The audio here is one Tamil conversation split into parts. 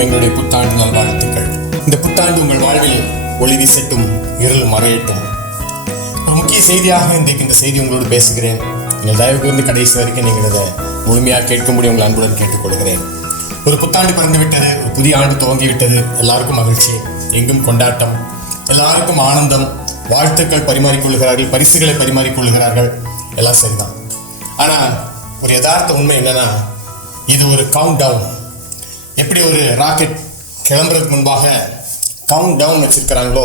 அனைவருக்கும் எங்களுடைய புத்தாண்டு நல்வாழ்த்துக்கள். இந்த புத்தாண்டு உங்கள் வாழ்வில் ஒளி வீசட்டும், இருள் மறையட்டும். ஒரு முக்கிய செய்தியாக இன்றைக்கு இந்த செய்தி உங்களோடு பேசுகிறேன். நீங்கள் தயவு கூர்ந்து கடைசி வரைக்கும் நீங்கள் இதை முழுமையாக கேட்கும்படி உங்கள் அன்புடன் கேட்டுக்கொள்கிறேன். ஒரு புத்தாண்டு பிறந்து விட்டது, ஒரு புதிய ஆண்டு துவங்கிவிட்டது. எல்லாருக்கும் மகிழ்ச்சி, எங்கும் கொண்டாட்டம், எல்லாருக்கும் ஆனந்தம், வாழ்த்துக்கள் பரிமாறிக்கொள்கிறார்கள், பரிசுகளை பரிமாறிக்கொள்கிறார்கள். எல்லாம் சரிதான். ஆனால் ஒரு யதார்த்த உண்மை என்னன்னா, இது ஒரு கவுண்ட் டவுன். எப்படி ஒரு ராக்கெட் கிளம்புறதுக்கு முன்பாக கவுண்ட் டவுன் வச்சிருக்கிறாங்களோ,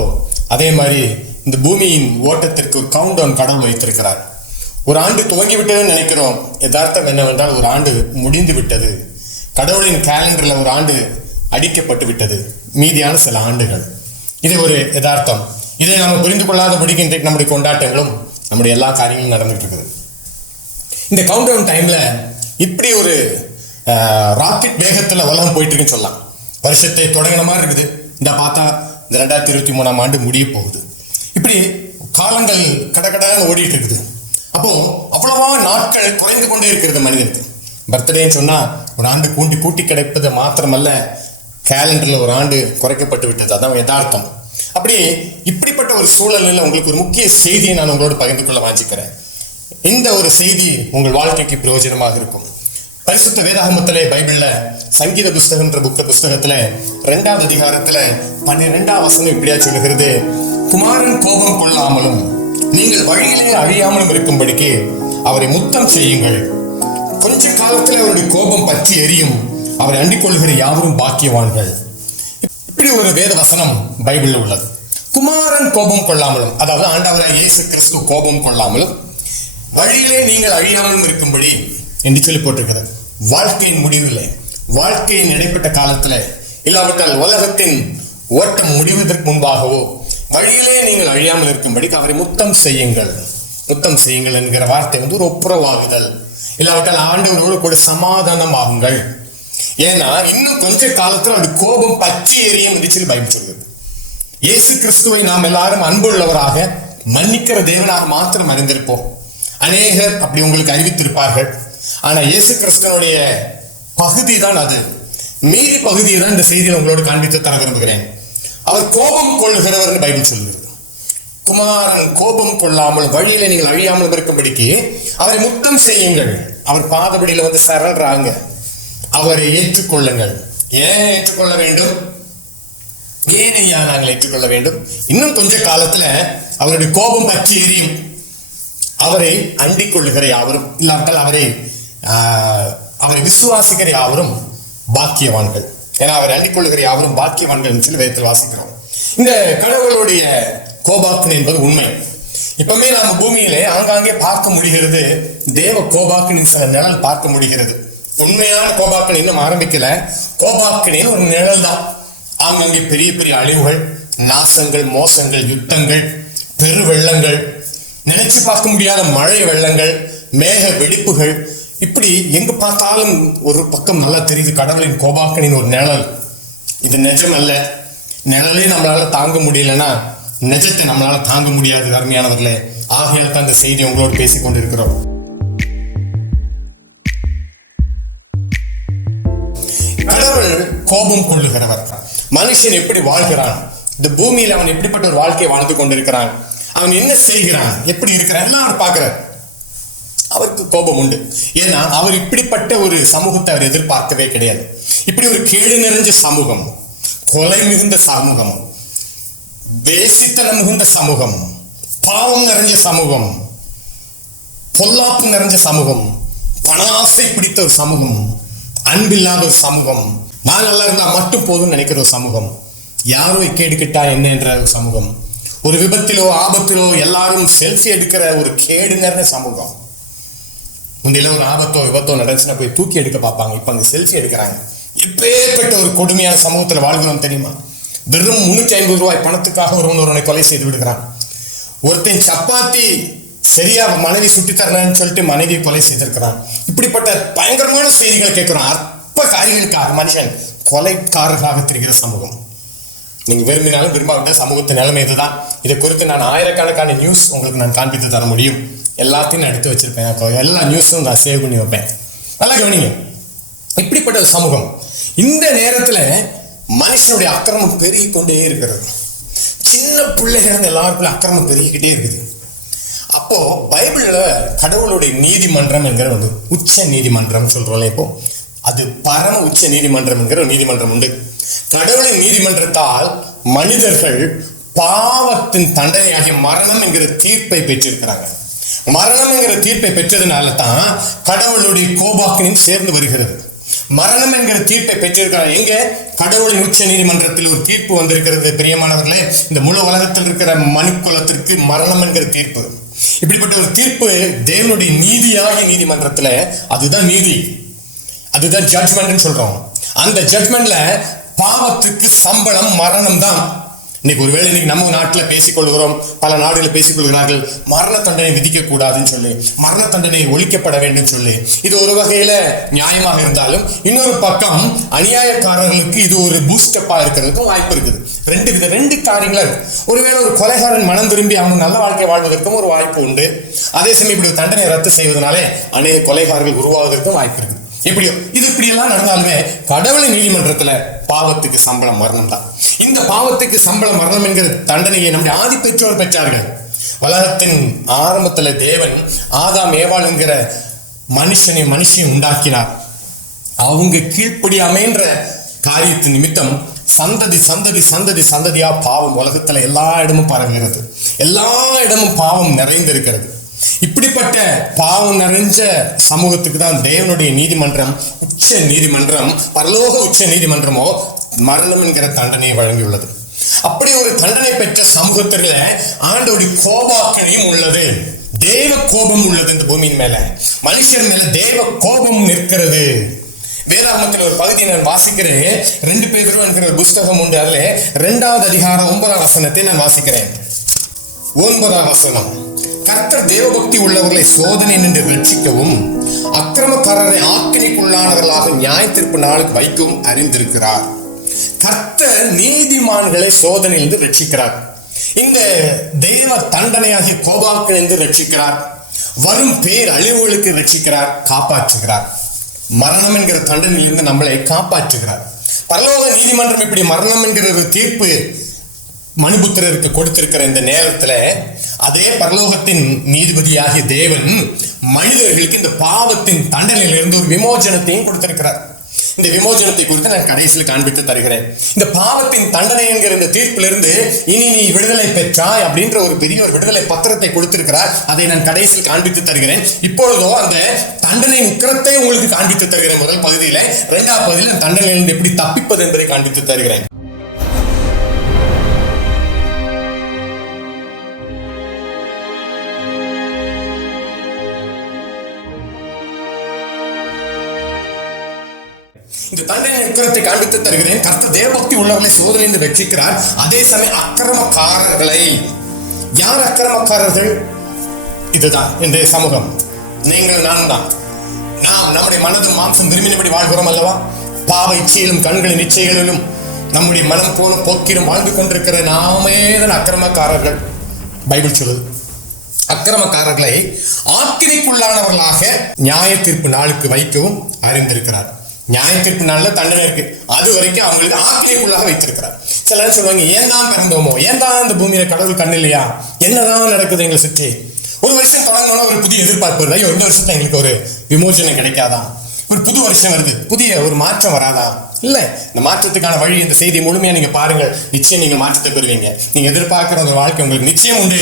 அதே மாதிரி இந்த பூமியின் ஓட்டத்திற்கு ஒரு கவுண்ட் டவுன் கடவுள் வைத்திருக்கிறார். ஒரு ஆண்டு துவங்கி விட்டதுன்னு நினைக்கிறோம். யதார்த்தம் என்னவென்றால் ஒரு ஆண்டு முடிந்து விட்டது. கடவுளின் கேலண்டரில் ஒரு ஆண்டு அடிக்கப்பட்டு விட்டது, மீதியான சில ஆண்டுகள். இது ஒரு யதார்த்தம். இதை நம்ம புரிந்து கொள்ளாதபடிக்கு இன்றைக்கு நம்முடைய கொண்டாட்டங்களும் நம்முடைய எல்லா காரியங்களும் நடந்துட்டு இருக்குது. இந்த கவுண்ட் டவுன் டைம்ல இப்படி ஒரு ராக்கெட் வேகத்துல உலகம் போயிட்டு இருக்குன்னு சொல்லலாம். வருஷத்தை தொடங்கின மாதிரி இருக்குது. இந்த பார்த்தா இந்த 2023 ஆண்டு முடிய போகுது. இப்படி காலங்கள் கடகடான்னு ஓடிட்டு இருக்குது. அப்போ அவ்வளவா நாட்கள் குறைந்து கொண்டே இருக்கிறது மனிதனுக்கு. பர்த்டேன்னு சொன்னா ஒரு ஆண்டு கூட்டி கிடைப்பது மாத்திரமல்ல, கேலண்டர்ல ஒரு ஆண்டு குறைக்கப்பட்டு விட்டது. அதான் யதார்த்தம். அப்படி இப்படிப்பட்ட ஒரு சூழலில் உங்களுக்கு ஒரு முக்கிய செய்தியை நான் உங்களோடு பகிர்ந்து கொள்ள வாஞ்சிக்கிறேன். இந்த ஒரு செய்தி உங்கள் வாழ்க்கைக்கு பிரயோஜனமாக இருக்கும். பரிசுத்த வேதாகமத்திலே, பைபிள்ல சங்கீத புஸ்தகம்ன்ற புஸ்தகத்துல 2வது அதிகாரத்துல 12வது வசனம் இப்படியா சொல்லுகிறது: குமாரன் கோபம் கொள்ளாமலும் நீங்கள் வழியிலே அழியாமலும் இருக்கும்படிக்கு அவரை முத்தம் செய்யுங்கள். கொஞ்ச காலத்துல அவருடைய கோபம் பற்றி எரியும், அவரை அண்டிக் கொள்கிற யாவரும் பாக்கியவான்கள். இப்படி ஒரு வேத வசனம் பைபிள்ல உள்ளது. குமாரன் கோபம் கொள்ளாமலும், அதாவது ஆண்டவராகிய இயேசு கிறிஸ்து கோபம் கொள்ளாமலும் வழியிலே நீங்கள் அழியாமலும் இருக்கும்படி என்று சொல்லி போட்டிருக்கிறது. வாழ்க்கையின் முடிவில், வாழ்க்கையின் இடைப்பட்ட காலத்துல, இல்லாவிட்டால் உலகத்தின் ஓட்டம் முடிவதற்கு முன்பாகவோ வழியிலே நீங்கள் அழியாமல் இருக்கும்படிக்கு அவரை முத்தம் செய்யுங்கள். முத்தம் செய்யுங்கள் என்கிற வார்த்தை ஒரு ஒப்புரவாகுதல், இல்லாவிட்டால் ஆண்டவரோடு கூட சமாதானம் ஆகுங்கள். ஏன்னா இன்னும் கொஞ்ச காலத்துல அவருடைய கோபம் பற்றி எரியும் என்று சொல்லி பைபிள் சொல்கிறது. இயேசு கிறிஸ்துவை நாம் எல்லாரும் அன்புள்ளவராக, மன்னிக்கிற தேவனாக மாத்திரம் அறிந்திருப்போம். அநேகர் அப்படி உங்களுக்கு அறிவித்திருப்பார்கள். ஆனா இயேசு கிறிஸ்துவனுடைய பகுதி தான் அது, மீறி பகுதியை தான் இந்த செய்தியை உங்களோடு காண்பித்து தர விரும்புகிறேன். அவர் கோபம் கொள்கிறவர் பைபிள் சொல்கிறது. குமாரன் கோபம் கொள்ளாமல் வழியில நீங்கள் அழியாமல் இருக்கும்படிக்கு அவரை முத்தம் செய்யுங்கள். அவர் பாதபடியில வந்து சரறாங்க, அவரை ஏற்றுக்கொள்ளுங்கள். ஏன் ஏற்றுக்கொள்ள வேண்டும்? ஏன் ஐயா நாங்கள் ஏற்றுக்கொள்ள வேண்டும்? இன்னும் கொஞ்ச காலத்துல அவருடைய கோபம் பற்றி எரியும். அவரை அண்டிக் கொள்ளுகிற யாவரும், இல்லாவிட்டால் அவரை விசுவாசிக்கிற யாவரும் பாக்கியவான்கள். ஏன்னா அவரை அண்டிக் கொள்ளுகிற யாவரும் பாக்கியவான்கள் சொல்லி வேதத்தில் வாசிக்கிறோம். இந்த கடவுளுடைய கோபாக்கினை என்பது உண்மை. இப்பவுமே நம்ம பூமியிலே ஆங்காங்கே பார்க்க முடிகிறது. தேவ கோபாக்கினின் சில நிழல் பார்க்க முடிகிறது. உண்மையான கோபாக்கினை இன்னும் ஆரம்பிக்கல. கோபாக்கினின் ஒரு நிழல் தான். ஆங்காங்கே பெரிய பெரிய அழிவுகள், நாசங்கள், மோசங்கள், யுத்தங்கள், பெரு வெள்ளங்கள், நினைச்சு பார்க்க முடியாத மழை வெள்ளங்கள், மேக வெடிப்புகள், இப்படி எங்க பார்த்தாலும் ஒரு பக்கம் நல்லா தெரியுது கடவுளின் கோபாக்கனின் ஒரு நிழல். இது நிஜம் அல்ல. நிழலே நம்மளால தாங்க முடியலன்னா நிஜத்தை நம்மளால தாங்க முடியாது அருமையானவர்களே. ஆகையால் தான் இந்த செய்தி உங்களோடு பேசிக் கொண்டிருக்கிறோம். கடவுள் கோபம் கொள்ளுகிறவர். மனுஷன் எப்படி வாழ்கிறான், இந்த பூமியில அவன் எப்படிப்பட்ட ஒரு வாழ்க்கையை வாழ்ந்து கொண்டிருக்கிறான், அவன் என்ன செய்கிறான், எப்படி இருக்கிறான் எல்லாம் அவர் பார்க்கிறார். அவருக்கு கோபம் உண்டு. ஏன்னா அவர் இப்படிப்பட்ட ஒரு சமூகத்தை அவர் எதிர்பார்க்கவே கிடையாது. இப்படி ஒரு கேடு நிறைஞ்ச சமூகம், கொலை மிகுந்த சமூகம், வேசித்தனம் மிகுந்த சமூகம், பாவம் நிறைஞ்ச சமூகம், பொல்லாப்பு நிறைஞ்ச சமூகம், பணாசை பிடித்த ஒரு சமூகம், அன்பில்லாத ஒரு சமூகம், நான் நல்லா இருந்தா மட்டும் போதும் நினைக்கிற ஒரு சமூகம், யாரோ கேடுக்கிட்டா என்ன என்ற ஒரு சமூகம், ஒரு விபத்திலோ ஆபத்திலோ எல்லாரும் செல்ஃபி எடுக்கிற ஒரு கேடு நிறைந்த சமூகம். முந்தையில ஒரு ஆபத்தோ விபத்தோ நடந்துச்சுன்னா போய் தூக்கி எடுக்க பார்ப்பாங்க. இப்ப அங்க செல்ஃபி எடுக்கிறாங்க. இப்பேற்பட்ட ஒரு கொடுமையான சமூகத்துல வாழ்கிறோம் தெரியுமா? வெறும் 350 ரூபாய் பணத்துக்காக ஒருவனை கொலை செய்து விடுகிறான். ஒருத்தன் சப்பாத்தி சரியா மனைவி சுட்டி தரலன்னு சொல்லிட்டு மனைவி கொலை செய்திருக்கிறான். இப்படிப்பட்ட பயங்கரமான செய்திகள் கேட்கிறோம். அற்ப காரியங்களுக்காக மனுஷன் கொலைக்காரர்களாக தெரிகிற சமூகம். நீங்க விரும்பினாலும் விரும்பாவிட்ட சமூகத்தின் நிலைமை இதுதான். இதை குறித்து நான் ஆயிரக்கணக்கான நியூஸ் உங்களுக்கு நான் காண்பித்து தர முடியும். எல்லாத்தையும் எடுத்து வச்சிருப்பேன். எல்லா நியூஸும் நான் சேவ் பண்ணி வைப்பேன். நல்லா கவனிங்க. இப்படிப்பட்ட ஒரு சமூகம். இந்த நேரத்துல மனுஷனுடைய அக்கிரமம் பெருகி கொண்டே இருக்கிறது. சின்ன பிள்ளைகள் எல்லாருக்குள்ள அக்கிரமம் பெருகிக்கிட்டே இருக்குது. அப்போ பைபிள்ல கடவுளுடைய நீதிமன்றம் என்கிற ஒரு உச்ச நீதிமன்றம் சொல்றோம்ல, இப்போ அது பரம உச்ச நீதிமன்றம் என்கிற ஒரு நீதிமன்றம் உண்டு. கடவுளின் நீதிமன்றத்தால் மனிதர்கள் பாவத்தின் தண்டனையாகிய மரணம் என்கிற தீர்ப்பை பெற்றிருக்கிறாங்க. மரணம் என்கிற தீர்ப்பை பெற்றதுனால தான் கடவுளுடைய கோபாக்கினையும் சேர்ந்து வருகிறது. மரணம் என்கிற தீர்ப்பை பெற்றிருக்கிறார். எங்க? கடவுளின் உச்ச நீதிமன்றத்தில் ஒரு தீர்ப்பு வந்திருக்கிறது. பிரியமானவர்களே, இந்த முழு உலகத்தில் இருக்கிற மனுக்குலத்திற்கு மரணம் என்கிற தீர்ப்பு, இப்படிப்பட்ட ஒரு தீர்ப்பு தேவனுடைய நீதியாகிய நீதிமன்றத்துல, அதுதான் நீதி, அதுதான் ஜட்ஜ்மெண்ட் சொல்றோம். அந்த ஜட்ஜ்மெண்ட்ல பாவத்துக்கு சம்பளம் மரணம் தான். இன்னைக்கு ஒருவேளை இன்னைக்கு நம்ம நாட்டில் பேசிக்கொள்கிறோம், பல நாடுகளில் பேசிக்கொள்கிறார்கள், மரண தண்டனை விதிக்க கூடாதுன்னு சொல்லி, மரண தண்டனை ஒழிக்கப்பட வேண்டும் சொல்லி. இது ஒரு வகையில நியாயமாக இருந்தாலும், இன்னொரு பக்கம் அநியாயக்காரர்களுக்கு இது ஒரு பூஸ்டப்பா இருக்கிறதுக்கும் வாய்ப்பு இருக்குது. ரெண்டு காரியங்களா இருக்கு. ஒருவேளை ஒரு கொலைகாரன் மனம் திரும்பி அவங்க நல்ல வாழ்க்கை வாழ்வதற்கும் ஒரு வாய்ப்பு உண்டு. அதே சமயம் இப்படி தண்டனை ரத்து செய்வதனாலே அநேக கொலைகாரர்கள் உருவாவதற்கும் வாய்ப்பு இருக்கு. எப்படியோ இது இப்படியெல்லாம் நடந்தாலுமே கடவுளின் நீதிமன்றத்துல பாவத்துக்கு சம்பளம் மரணம் தான். இந்த பாவத்துக்கு சம்பளம் மரணம் என்கிற தண்டனையை நம்முடைய ஆதி பெற்றோர் பெற்றார்கள். உலகத்தின் ஆரம்பத்துல தேவன் ஆதாம் ஏவாள் என்கிற மனுஷியை உண்டாக்கினார். அவங்க கீழ்ப்படி அமைன்ற காரியத்தின் நிமித்தம் சந்ததி சந்ததி சந்ததி சந்ததியா பாவம் உலகத்துல எல்லா இடமும் பரவுகிறது, எல்லா இடமும் பாவம் நிறைந்திருக்கிறது. இப்படிப்பட்ட பாவம் நிறைஞ்ச சமூகத்துக்கு தான் தேவனுடைய நீதிமன்றம், உச்ச நீதிமன்றம், பரலோக உச்ச நீதிமன்றமோ மரணம் என்கிற தண்டனையை வழங்கியுள்ளது. அப்படி ஒரு தண்டனை பெற்ற சமூகத்துல ஆண்டோடைய கோபாக்கனையும் உள்ளது, தேவ கோபம் உள்ளது. இந்த பூமியின் மேல மனுஷன் மேல தேவ கோபம் நிற்கிறது. வேதாகமத்தில் ஒரு பகுதியை நான் வாசிக்கிறேன். 2 பேதுரு என்கிற ஒரு புஸ்தகம் உண்டு. அதுல 2வது அதிகாரம் 9ஆம் வசனத்தை நான் வாசிக்கிறேன். 9ஆம் வசனம்: கர்த்தர் தேவபக்தி உள்ளவர்களை சோதனை நின்று ரட்சிக்கவும், அக்கிரமக்காரரை ஆக்கினைக்குள்ளானவர்களாக நியாயத்தீர்ப்பு நாளுக்கு வைக்கவும் அறிந்திருக்கிறார். கர்த்தர் நீதிமான்களை சோதனையிலிருந்து ரட்சிக்கிறார். இந்த தேவ தண்டனையாகிய கோபாக்கிலிருந்து ரட்சிக்கிறார். வரும் பேர் அழிவுகளுக்கு ரட்சிக்கிறார், காப்பாற்றுகிறார். மரணம் என்கிற தண்டனையிலிருந்து நம்மளை காப்பாற்றுகிறார். பரலோக நீதிமன்றம் இப்படி மரணம் என்கிற ஒரு தீர்ப்பு மனுபுத்திரருக்கு கொடுத்திருக்கிற இந்த நேரத்துல, அதே பரலோகத்தின் நீதிபதியாகிய தேவன் மனிதர்களுக்கு இந்த பாவத்தின் தண்டனையிலிருந்து ஒரு விமோசனத்தையும் கொடுத்திருக்கிறார். இந்த விமோசனத்தை குறித்து நான் கடைசியில் காண்பித்து தருகிறேன். இந்த பாவத்தின் தண்டனை என்கிற இந்த தீர்ப்பிலிருந்து இனி நீ விடுதலை பெற்றாய் அப்படின்ற ஒரு பெரிய ஒரு விடுதலை பத்திரத்தை கொடுத்திருக்கிறார். அதை நான் கடைசியில் காண்பித்து தருகிறேன். இப்பொழுதோ அந்த தண்டனை உக்கிரத்தை உங்களுக்கு காண்பித்து தருகிறேன். முதல் பகுதியில, 2ஆம் பகுதியில் தண்டனையிலிருந்து எப்படி தப்பிப்பது என்பதை காண்பித்து தருகிறேன். இந்த தண்டனை உக்கிரத்தை காண்பித்து தருகிறேன். கர்த்தர் தேவபக்தி உள்ளவர்களை சோதனையிலிருந்து ரட்சிக்கிறார். அதே சமயம் அக்கிரமக்காரர்களை, யார் அக்கிரமக்காரர்கள்? இதுதான் இன்றைய சமூகம், நீங்கள் நான் தான். நாம் நம்முடைய மனதும் மாம்சம் விரும்பினபடி வாழ்கிறோம் அல்லவா? பாவ இச்சையிலும் கண்களின் இச்சைகளிலும் நம்முடைய மனம் போல போக்கிலும் வாழ்ந்து கொண்டிருக்கிற நாமே தான் அக்கிரமக்காரர்கள். பைபிள் சொல்லுது, அக்கிரமக்காரர்களை ஆக்கினைக்குள்ளானவர்களாக நியாய தீர்ப்பு நாளுக்கு வைக்கவும் அறிந்திருக்கிறார். நியாய தீர்ப்பு நாள்ல தண்டனை இருக்கு, அது வரைக்கும் அவங்களுக்கு ஆக்கினைக்குள்ளாக வைத்திருக்கிறார். சிலர் சொல்லுவாங்க, ஏன் தான் பிறந்தோமோ, ஏன் தான் இந்த பூமியில கடவுள் கண்ணு இல்லையா, என்னதான் நடக்குது எங்களை சுற்றி? ஒரு வருஷம் தொடங்கணும், ஒரு புதிய எதிர்பார்ப்பு வருதா? இந்த வருஷத்துல எங்களுக்கு ஒரு விமோசனம் கிடைக்காதா? ஒரு புது வருஷம் வருது, புதிய ஒரு மாற்றம் வராதா? இல்ல, இந்த மாற்றத்துக்கான வழி, இந்த செய்தி முழுமையா நீங்க பாருங்கள், நிச்சயம் நீங்க மாற்றத்தை பெறுவீங்க. நீங்க எதிர்பார்க்கிற ஒரு வாழ்க்கை உங்களுக்கு நிச்சயம் உண்டு.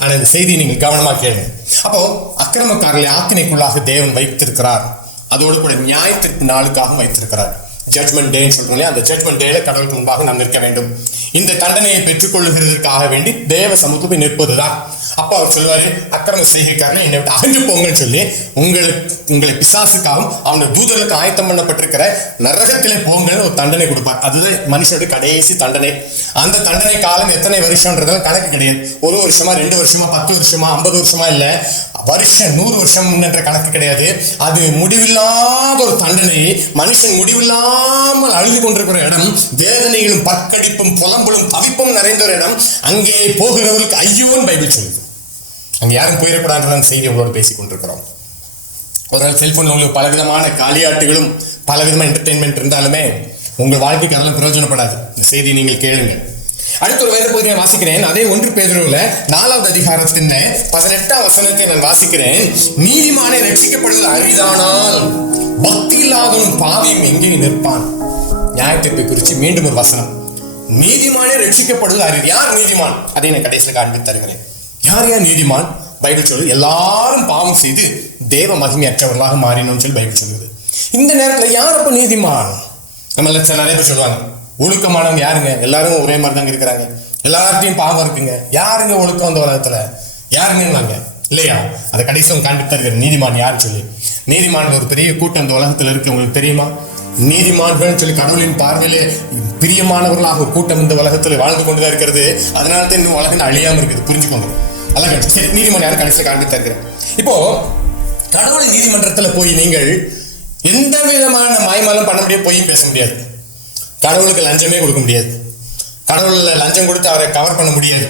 ஆனா இந்த செய்தியை நீங்க கவனமா கேளுங்க. அப்போ அக்கிரமக்காரர்களை ஆக்கினைக்குள்ளாக தேவன் வைத்திருக்கிறார். அதோடு கூட நியாய தீர்ப்பு நாளுக்காகவும் வைத்திருக்கிறார். ஜட்மெண்ட் டேன்னு சொல்றோம், அந்த ஜட்மெண்ட் டேல கடவுளுக்கு முன்பாக நாம் நிற்க வேண்டும். இந்த தண்டனையை பெற்றுக் கொள்ளுகிறதற்காக வேண்டி தேவ சமூகத்தை நிற்பதுதான். அப்ப அவர் சொல்லுவாரு, அக்கிரம செய்கைக்காரர்கள் என்னை விட்டு அகன்று போங்கன்னு சொல்லி உங்களை பிசாசுக்காகவும் அவனுடைய தூதர்களுக்கு ஆயத்தம் பண்ணப்பட்டிருக்கிற நரகத்திலே போங்கன்னு ஒரு தண்டனை கொடுப்பார். அதுதான் மனுஷனுடைய கடைசி தண்டனை. அந்த தண்டனை காலம் எத்தனை வருஷம்ன்றதெல்லாம் கணக்கு கிடையாது. 1 வருஷமா, 2 வருஷமா, 10 வருஷமா, 50 வருஷமா, இல்ல வருஷம் 100 வருஷம் என்ற கணக்கு கிடையாது. அது முடிவில்லாத ஒரு தண்டனை. மனுஷன் முடிவில்லாமல் அழுது கொண்டிருக்கிற இடம், வேதனைகளும் பற்கடிப்பும் புலம்பலும் தவிப்பும் நிறைந்த ஒரு இடம். அங்கே போகிறவர்களுக்கு ஐயோன்னு பைபிள் சொல்லுது. அங்க யாரும் போயிடக்கூடாதுன்னு செய்தி உங்களோட பேசிக் கொண்டிருக்கிறோம். ஒரு நாள் செல்போன் உங்களுக்கு பலவிதமான காலியாட்டுகளும் பலவிதமான என்டர்டெயின்மெண்ட் இருந்தாலுமே உங்கள் வாழ்க்கைக்கு அதெல்லாம் பிரயோஜனப்படாது. இந்த செய்தியை நீங்கள் கேளுங்க. அடுத்த ஒரு வேத பகுதியை வாசிக்கிறேன். அதே 1 பேதுருவுல 4வது அதிகாரத்தின் 18ஆம் வசனத்தை நான் வாசிக்கிறேன். நீதிமானை ரட்சிக்கப்படுவது அரிதானால் பக்தி இல்லாதவனும் பாவியும் எங்கே நிற்பான். நியாயத்தை குறித்து மீண்டும் ஒரு வசனம். நீதிமானே ரட்சிக்கப்படுவது அரிது. யார் நீதிமான்? அதை நான் கடைசியில் காண்பித்து தருகிறேன். யார் நீதிமான்? பைபிள் சொல்லுது எல்லாரும் பாவம் செய்து தேவ மகிமையற்றவர்களாக மாறினோம்னு சொல்லி பைபிள் சொல்லுது. இந்த நேரத்தில் யார் அப்ப நீதிமான்? நம்ம நிறைய பேர் சொல்லுவாங்க, ஒழுக்கமானவங்க யாருங்க? எல்லாரும் ஒரே மாதிரி தாங்க இருக்கிறாங்க, எல்லார்ட்டையும் பாவம் இருக்குங்க, யாருங்க ஒழுக்கம் அந்த உலகத்துல? யாருங்க இல்லையா? அதை கடைசியில் காண்பித்து தருகிற நீதிமான் யாருன்னு சொல்லி. நீதிமான் ஒரு பெரிய கூட்டம் அந்த உலகத்துல இருக்கு. உங்களுக்கு தெரியுமா? நீதிமான்கள் சொல்லி கடவுளின் பார்வையிலே பிரியமானவர்களாக ஒரு கூட்டம் இந்த உலகத்துல வாழ்ந்து கொண்டுதான் இருக்கிறது. அதனால தான் இன்னும் உலகம் அழியாம இருக்குது. புரிஞ்சுக்கோங்க. அழகா சரி, நீதிமன்றம் யாரும் கடைசியில் காண்பித்து தருகிறேன். இப்போ கடவுளின் நீதிமன்றத்துல போய் நீங்கள் எந்த விதமான மாய்மாலும் பண்ண முடியாது, போய் பேச முடியாது. கடவுளுக்கு லஞ்சமே கொடுக்க முடியாது. கடவுள் லஞ்சம் கொடுத்து அவரை கவர் பண்ண முடியாது.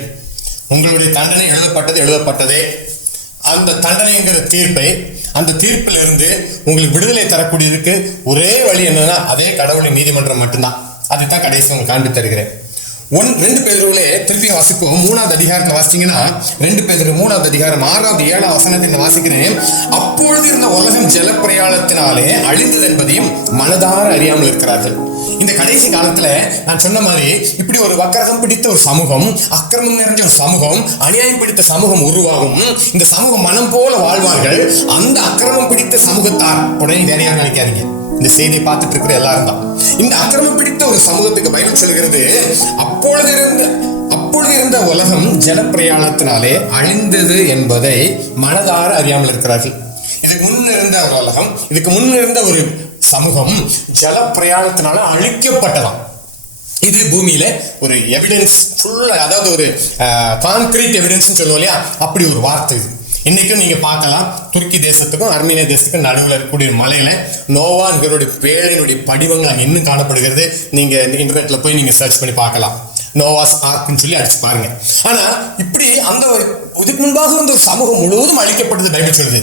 உங்களுடைய தண்டனை எழுதப்பட்டதே. அந்த தண்டனைங்கிற தீர்ப்பை, அந்த தீர்ப்பில் இருந்து உங்களுக்கு விடுதலை தரக்கூடியதுக்கு ஒரே வழி என்னன்னா அதே கடவுளின் நீதிமன்றம் மட்டும்தான். அதுதான் கடைசி உங்களுக்கு காண்பித்து தருகிறேன். 2 பேதுருவிலே திருப்பி வாசிப்போம். 3வது அதிகாரத்தை வாசிச்சீங்கன்னா 2 பேதுரு 3வது அதிகாரம் 6வது 7வது வசனத்தை வாசிக்கிறேன். அப்பொழுது இருந்த உலகம் ஜலப்பிரயாணத்தினாலே அழிந்தது என்பதையும் மனதார அறியாமல் இருக்கிறார்கள். இந்த கடைசி காலத்துல நான் சொன்ன மாதிரி இப்படி ஒரு வக்கரகம் பிடித்த ஒரு சமூகம், அக்கிரமம் நிறைஞ்ச ஒரு சமூகம், அநியாயம் பிடித்த சமூகம் உருவாகும். இந்த சமூகம் மனம் போல வாழ்வார்கள். அந்த அக்கிரமம் பிடித்த சமூகத்தார் உடனே வேற யாரும் நினைக்காதீங்க, இந்த செய்தியை பார்த்துட்டு இருக்கிற எல்லாரும் தான். இந்த அக்கிரமம் பிடித்த ஒரு சமூகத்துக்கு பைபிள் சொல்கிறது, அப்பொழுது இருந்த உலகம் ஜலப்பிரயாணத்தினாலே அழிந்தது என்பதை மனதார அறியாமல் இருக்கிறார்கள். இதுக்கு முன்ன இருந்த ஒரு உலகம், இதுக்கு முன்ன இருந்த ஒரு சமூகம் ஜலப்பிரயாணத்தினால அழிக்கப்பட்டதாம். இது பூமியில ஒரு எவிடன்ஸ் ஃபுல்லா, அதாவது ஒரு கான்கிரீட் எவிடன்ஸ் சொல்லுவோம் இல்லையா, அப்படி ஒரு வார்த்தை இது. இன்னைக்கும் நீங்க பார்க்கலாம், துருக்கி தேசத்துக்கும் அர்மீனியா தேசத்துக்கும் நடுவில் இருக்கக்கூடிய மலையில நோவான்களுடைய பேரினுடைய படிவங்கள் இன்னும் காணப்படுகிறது. நீங்க இன்டர்நெட்ல போய் நீங்க சர்ச் பண்ணி பார்க்கலாம். நோவாஸ் ஆர்க்னு சொல்லி அடிச்சு பாருங்க. ஆனா இப்படி அந்த இதுக்கு முன்பாக இருந்த ஒரு சமூகம் முழுவதும் அழிக்கப்பட்டது பைபிள் சொல்லுது.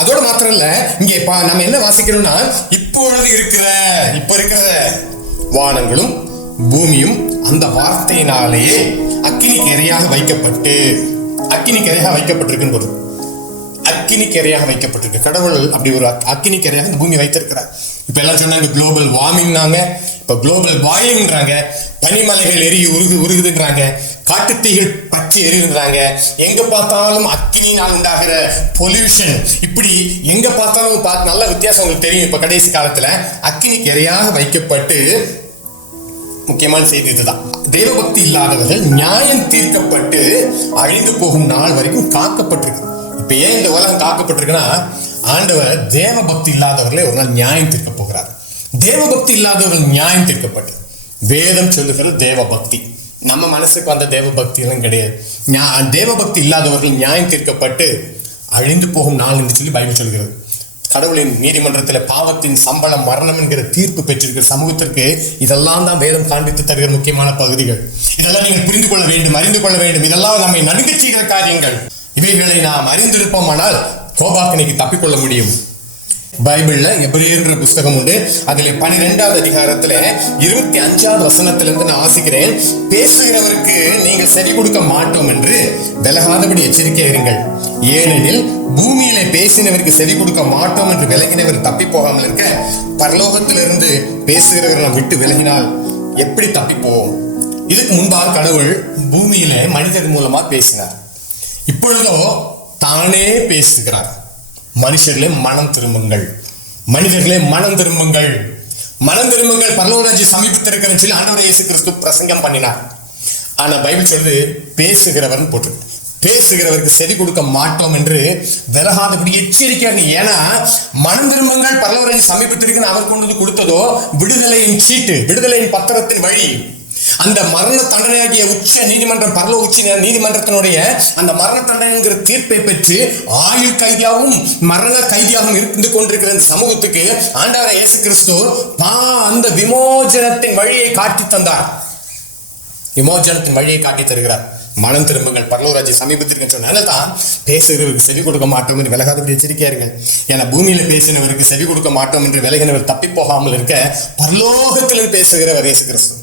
அதோட மாத்திரம் இல்ல, இங்க நம்ம என்ன வாசிக்கிறோம்னா, இப்ப இருக்கிற வானங்களும் பூமியும் அந்த வார்த்தையினாலேயே அக்கினிக்கு இரையாக வைக்கப்பட்டிருக்குன்னு பொருள். அக்கினிக்கு இரையாக வைக்கப்பட்டிருக்கு. கடவுள் அப்படி ஒரு அக்கினிக்கு இரையாக இந்த பூமி வைத்திருக்கிறார். இப்ப எல்லாம் சொன்னாங்க குளோபல் வார்மிங்னாங்க, இப்ப குளோபல் பாயிலிங்ன்றாங்க, பனிமலைகள் உருகுதுன்றாங்க, காட்டுத்தீகள் பற்றி எரியுன்றாங்க, எங்க பார்த்தாலும் அக்கினியினால் உண்டாகிற பொல்யூஷன், இப்படி எங்க பார்த்தாலும் நல்ல வித்தியாசம் உங்களுக்கு தெரியும். இப்ப கடைசி காலத்துல அக்கினிக்கு இரையாக வைக்கப்பட்டு, முக்கியமான செய்தி இதுதான், தேவபக்தி இல்லாதவர்கள் நியாயம் தீர்க்கப்பட்டு அழிந்து போகும் நாள் வரைக்கும் காக்கப்பட்டிருக்கு. இப்ப ஏன் இந்த உலகம் காக்கப்பட்டிருக்குன்னா, ஆண்டவர் தேவபக்தி இல்லாதவர்களே ஒரு நாள் நியாயம் தீர்க்க போகிறார். தேவபக்தி இல்லாதவர்கள் நியாயம் தீர்க்கப்பட்டு, வேதம் சொல்லுகிற தேவபக்தி, நம்ம மனசுக்கு வந்த தேவபக்தி எல்லாம் கிடையாது. தேவபக்தி இல்லாதவர்கள் நியாயம் தீர்க்கப்பட்டு அழிந்து போகும் நாள் என்று சொல்லி பைபிள் சொல்கிறது. கடவுளின் நீதிமன்றத்தில் பாவத்தின் சம்பளம் மரணம் என்கிற தீர்ப்பு பெற்றிருக்கிற சமூகத்திற்கு இதெல்லாம் தான் வேதம் காண்பித்து தருகிற முக்கியமான பகுதிகள். இதெல்லாம் நீங்கள் புரிந்து கொள்ள வேண்டும், அறிந்து கொள்ள வேண்டும். இதெல்லாம் நம்மை நடுங்கச் செய்கிற காரியங்கள். இவைகளை நாம் அறிந்திருப்போமானால் கோபாக்கினைக்கு தப்பிக்கொள்ள முடியும். பைபிள்ல எபிரேயர்ன்ற புஸ்தகம் உண்டு. அதுல 12வது அதிகாரத்துல 25வது வசனத்திலிருந்து நான் வாசிக்கிறேன். பேசுகிறவருக்கு நீங்கள் செவி கொடுக்க மாட்டோம் என்று விலகாதபடி எச்சரிக்கை இருங்கள். ஏனெனில் பூமியில பேசினவருக்கு செவி கொடுக்க மாட்டோம் என்று விலகினவர் தப்பி போகாமல் இருக்க, பரலோகத்திலிருந்து பேசுகிறவர் நாம் விட்டு விலகினால் எப்படி தப்பி போவோம்? இதுக்கு முன்பாக கடவுள் பூமியில மனிதர் மூலமா பேசினார். இப்பொழுதோ தானே பேசுகிறார். மனுஷர்களே மனம் திரும்புங்கள், மனிதர்களே மனம் திரும்புங்கள், பரலோகராஜ்யம் சமீபத்திருக்கிறன்னு சொல்லி ஆண்டவர் இயேசு கிறிஸ்து பிரசங்கம் பண்ணினார். ஆனா பைபிள் சொல்றது பேசுகிறவர்னு போட்டு, பேசுகிறவருக்கு செவி கொடுக்க மாட்டோம் என்று விலகாதபடி எச்சரிக்கையாக. ஏன்னா மனம் திரும்புங்கள், பரலோகராஜ்யம் சமீபத்திருக்குன்னு அவர் கொண்டு வந்து கொடுத்ததோ விடுதலையின் சீட்டு, விடுதலையின் பத்திரத்தின் வழி. அந்த மரண தண்டனையாகிய உச்ச நீதிமன்றம், பரலோக உச்ச நீதிமன்றத்தினுடைய அந்த மரண தண்டனைங்கிற தீர்ப்பை பெற்று ஆயுள் கைதியாகவும் மரண கைதியாகவும் இருந்து கொண்டிருக்கிற இந்த சமூகத்துக்கு ஆண்டவர் இயேசு கிறிஸ்து அந்த விமோசனத்தின் வழியை காட்டி தந்தார். விமோசனத்தின் வழியை காட்டி தருகிறார். மனம் திரும்புங்கள், பரலோராஜ்ய சமீபத்திற்கு சொன்னால தான் பேசுகிறவருக்கு செவி கொடுக்க மாட்டோம் என்று விலகாதபடி எச்சரிக்கையார்கள். ஏன்னா பூமியில பேசினவருக்கு செவி கொடுக்க மாட்டோம் என்று விலகினவர் தப்பி போகாமல் இருக்க பரலோகத்தில் பேசுகிறவர் இயேசு கிறிஸ்து.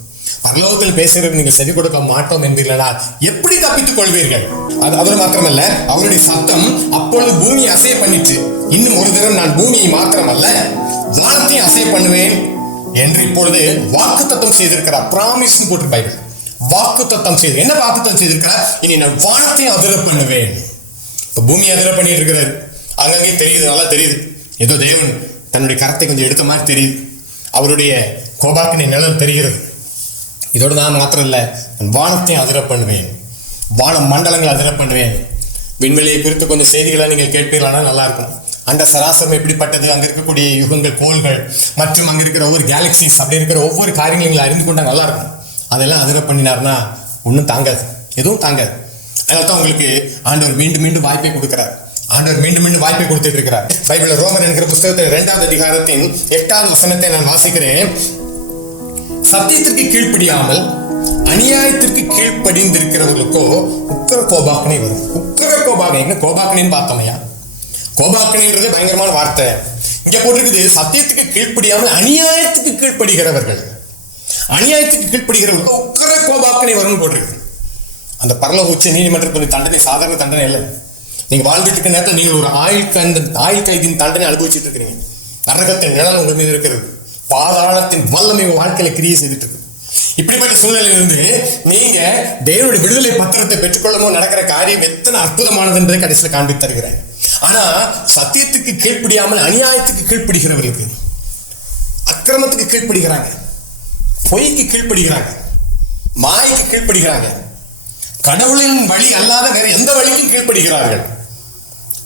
பரலோகத்தில் பேசுகிறது நீங்கள் செவி கொடுக்க மாட்டோம் என்பீர்களால் எப்படி தப்பித்துக் கொள்வீர்கள்? அது மாத்திரமல்ல, அவருடைய சத்தம் அப்பொழுது பூமி அசைய பண்ணிட்டு, இன்னும் ஒரு தரம் நான் பூமியை மாத்திரமல்ல வானத்தையும் அசைய பண்ணுவேன் என்று இப்பொழுது வாக்கு தத்தம் செய்திருக்கிறார். பிராமிஸ் போட்டு பைபிள் வாக்கு தத்தம் செய்து என்ன வாக்கு தத்தம் செய்திருக்கிறார்? இனி நான் வானத்தையும் அதிர பண்ணுவேன். இப்ப பூமி அதிர பண்ணிட்டு இருக்கிறார். அங்கங்கே தெரியுது, நல்லா தெரியுது. ஏதோ தேவன் தன்னுடைய கரத்தை கொஞ்சம் எடுத்த மாதிரி தெரியுது. அவருடைய கோபாக்கினை நிழல் தெரிகிறது. இதோடு நான் மாத்திரம் இல்லை, வானத்தையும் அதிர பண்ணுவேன், வான மண்டலங்களை அதிர பண்ணுவேன். விண்வெளியை குறித்து கொஞ்சம் செய்திகளை நீங்கள் கேட்பீர்களானா நல்லா இருக்கும். அண்ட சராசரம் எப்படிப்பட்டது, அங்கே இருக்கக்கூடிய யுகங்கள், கோள்கள் மற்றும் அங்கே இருக்கிற ஒவ்வொரு கேலக்சிஸ், அப்படி இருக்கிற ஒவ்வொரு காரியங்களும் அறிந்து கொண்டா நல்லா இருக்கும். அதெல்லாம் அதிர பண்ணினார்னா ஒன்றும் தாங்காது, எதுவும் தாங்காது. அதனால தான் உங்களுக்கு ஆண்டவர் மீண்டும் மீண்டும் வாய்ப்பை கொடுக்கிறார். ஆண்டவர் மீண்டும் மீண்டும் வாய்ப்பை கொடுத்துட்டு இருக்கிறார். பைபிள் ரோமர் என்கிற புத்தகத்தில் 2வது அதிகாரத்தின் 8வது வசனத்தை நான் வாசிக்கிறேன். சத்தியத்திற்கு கீழ்ப்படியாமல் அநியாயத்திற்கு கீழ்ப்படிந்திருக்கிறவர்களுக்கோ உக்கர கோபாக்கனை வரும். உக்கர கோபாக்கனை, கோபாக்கனைன்னு பார்த்தோமையா, கோபாக்கனைன்றது பயங்கரமான வார்த்தை. இங்க போட்டிருக்குது சத்தியத்துக்கு கீழ்ப்படியாமல் அநியாயத்துக்கு கீழ்ப்படுகிறவர்கள். அநியாயத்துக்கு கீழ்ப்படுகிறவர்களுக்கு உக்கர கோபாக்கனை வரும் போட்டிருக்கு. அந்த பரலோக உச்ச நீதிமன்றத்தின் தண்டனை சாதாரண தண்டனை இல்லை. நீங்க வாழ்ந்துட்டு இருக்க நேரத்தில் நீங்கள் ஒரு ஆயுள் கைதின் தண்டனை அனுபவிச்சுட்டு இருக்கிறீங்க. நரகத்தின் நிழல் உங்கள் மீது இருக்கிறது. பாதாளத்தின் வல்லமை வாழ்க்கையில கிரியை செய்துட்டு இருக்கு. இப்படிப்பட்ட சூழ்நிலையிலிருந்து நீங்க தேவனுடைய விடுதலை பத்திரத்தை பெற்றுக்கொள்ளுமோ நடக்கிற காரியம் எத்தனை அற்புதமானது என்பதை கடைசியில் காண்பித்து தருகிறேன். ஆனா சத்தியத்துக்கு கீழ்ப்படியாமல் அநியாயத்துக்கு கீழ்ப்படுகிறவர்களுக்கு, அக்கிரமத்துக்கு கீழ்ப்படுகிறாங்க, பொய்க்கு கீழ்ப்படுகிறாங்க, மாய்க்கு கீழ்ப்படுகிறாங்க, கடவுளின் வழி அல்லாத வேற எந்த வழிக்கும் கீழ்ப்படுகிறார்கள்.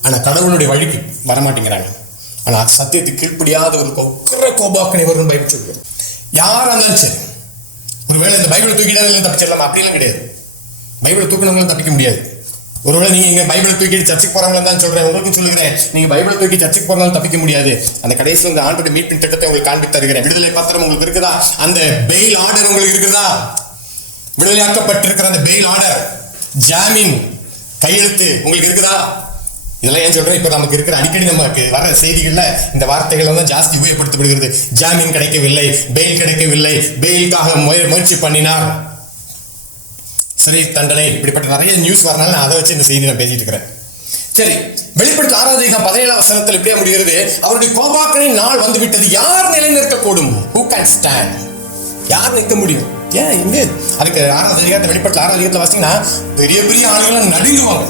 ஆனா கடவுளுடைய வழிக்கு வரமாட்டேங்கிறாங்க. ஆனா சத்தியத்துக்கு கீழ்ப்படியாத ஒரு கோபாக்கனை வரும் பைபிள் சொல்லுது. யாரா இருந்தாலும் சரி, ஒருவேளை இந்த பைபிளை தூக்கிட்டாலும் தப்பிச்சிடலாம் அப்படிலாம் கிடையாது. பைபிளை தூக்கினவங்களும் தப்பிக்க முடியாது. ஒருவேளை நீங்க இங்க பைபிளை தூக்கிட்டு சர்ச்சுக்கு போறவங்களும் தான் சொல்றேன், உங்களுக்கும் சொல்லுகிறேன், நீங்க பைபிளை தூக்கி சர்ச்சுக்கு போறதாலும் தப்பிக்க முடியாது. அந்த கடைசியில் இந்த ஆண்டோட மீட்பின் திட்டத்தை உங்களுக்கு காண்பித்து தருகிறேன். விடுதலை பத்திரம் உங்களுக்கு இருக்குதா? அந்த பெயில் ஆர்டர் உங்களுக்கு இருக்குதா? விடுதலையாக்கப்பட்டிருக்கிற அந்த பெயில் ஆர்டர், ஜாமீன் கையெழுத்து உங்களுக்கு இருக்குதா? இதெல்லாம் ஏன் சொல்றேன், இப்ப நமக்கு இருக்கிற அடிக்கடி நமக்கு வர செய்திகள்ல இந்த வார்த்தைகள் தான் ஜாஸ்தி உபயோகப்படுத்தப்படுகிறது. ஜாமீன் கிடைக்கவில்லை, பெயில் கிடைக்கவில்லை, பெயிலுக்காக முயற்சி பண்ணினார், சிறை தண்டனை, இப்படிப்பட்ட நிறைய நியூஸ் வரனால நான் அதை வச்சு இந்த செய்தி நான் பேசிட்டு இருக்கிறேன். சரி, வெளிப்படுத்த 6வது அதிகாரம் 17வது வசனத்தில் இப்படியே முடிகிறது. அவருடைய கோபாக்கனை நாள் வந்து விட்டது, யார் நிலைநிறுத்தக்கூடும்? Who can stand? யார் நிற்க முடியும்? ஏன் எங்க அதுக்கு 6வது அதிகாரத்தை வெளிப்படுத்த 6வது அதிகாரத்தில் வாசிங்கன்னா பெரிய பெரிய ஆளுகள் நடுங்குவாங்க,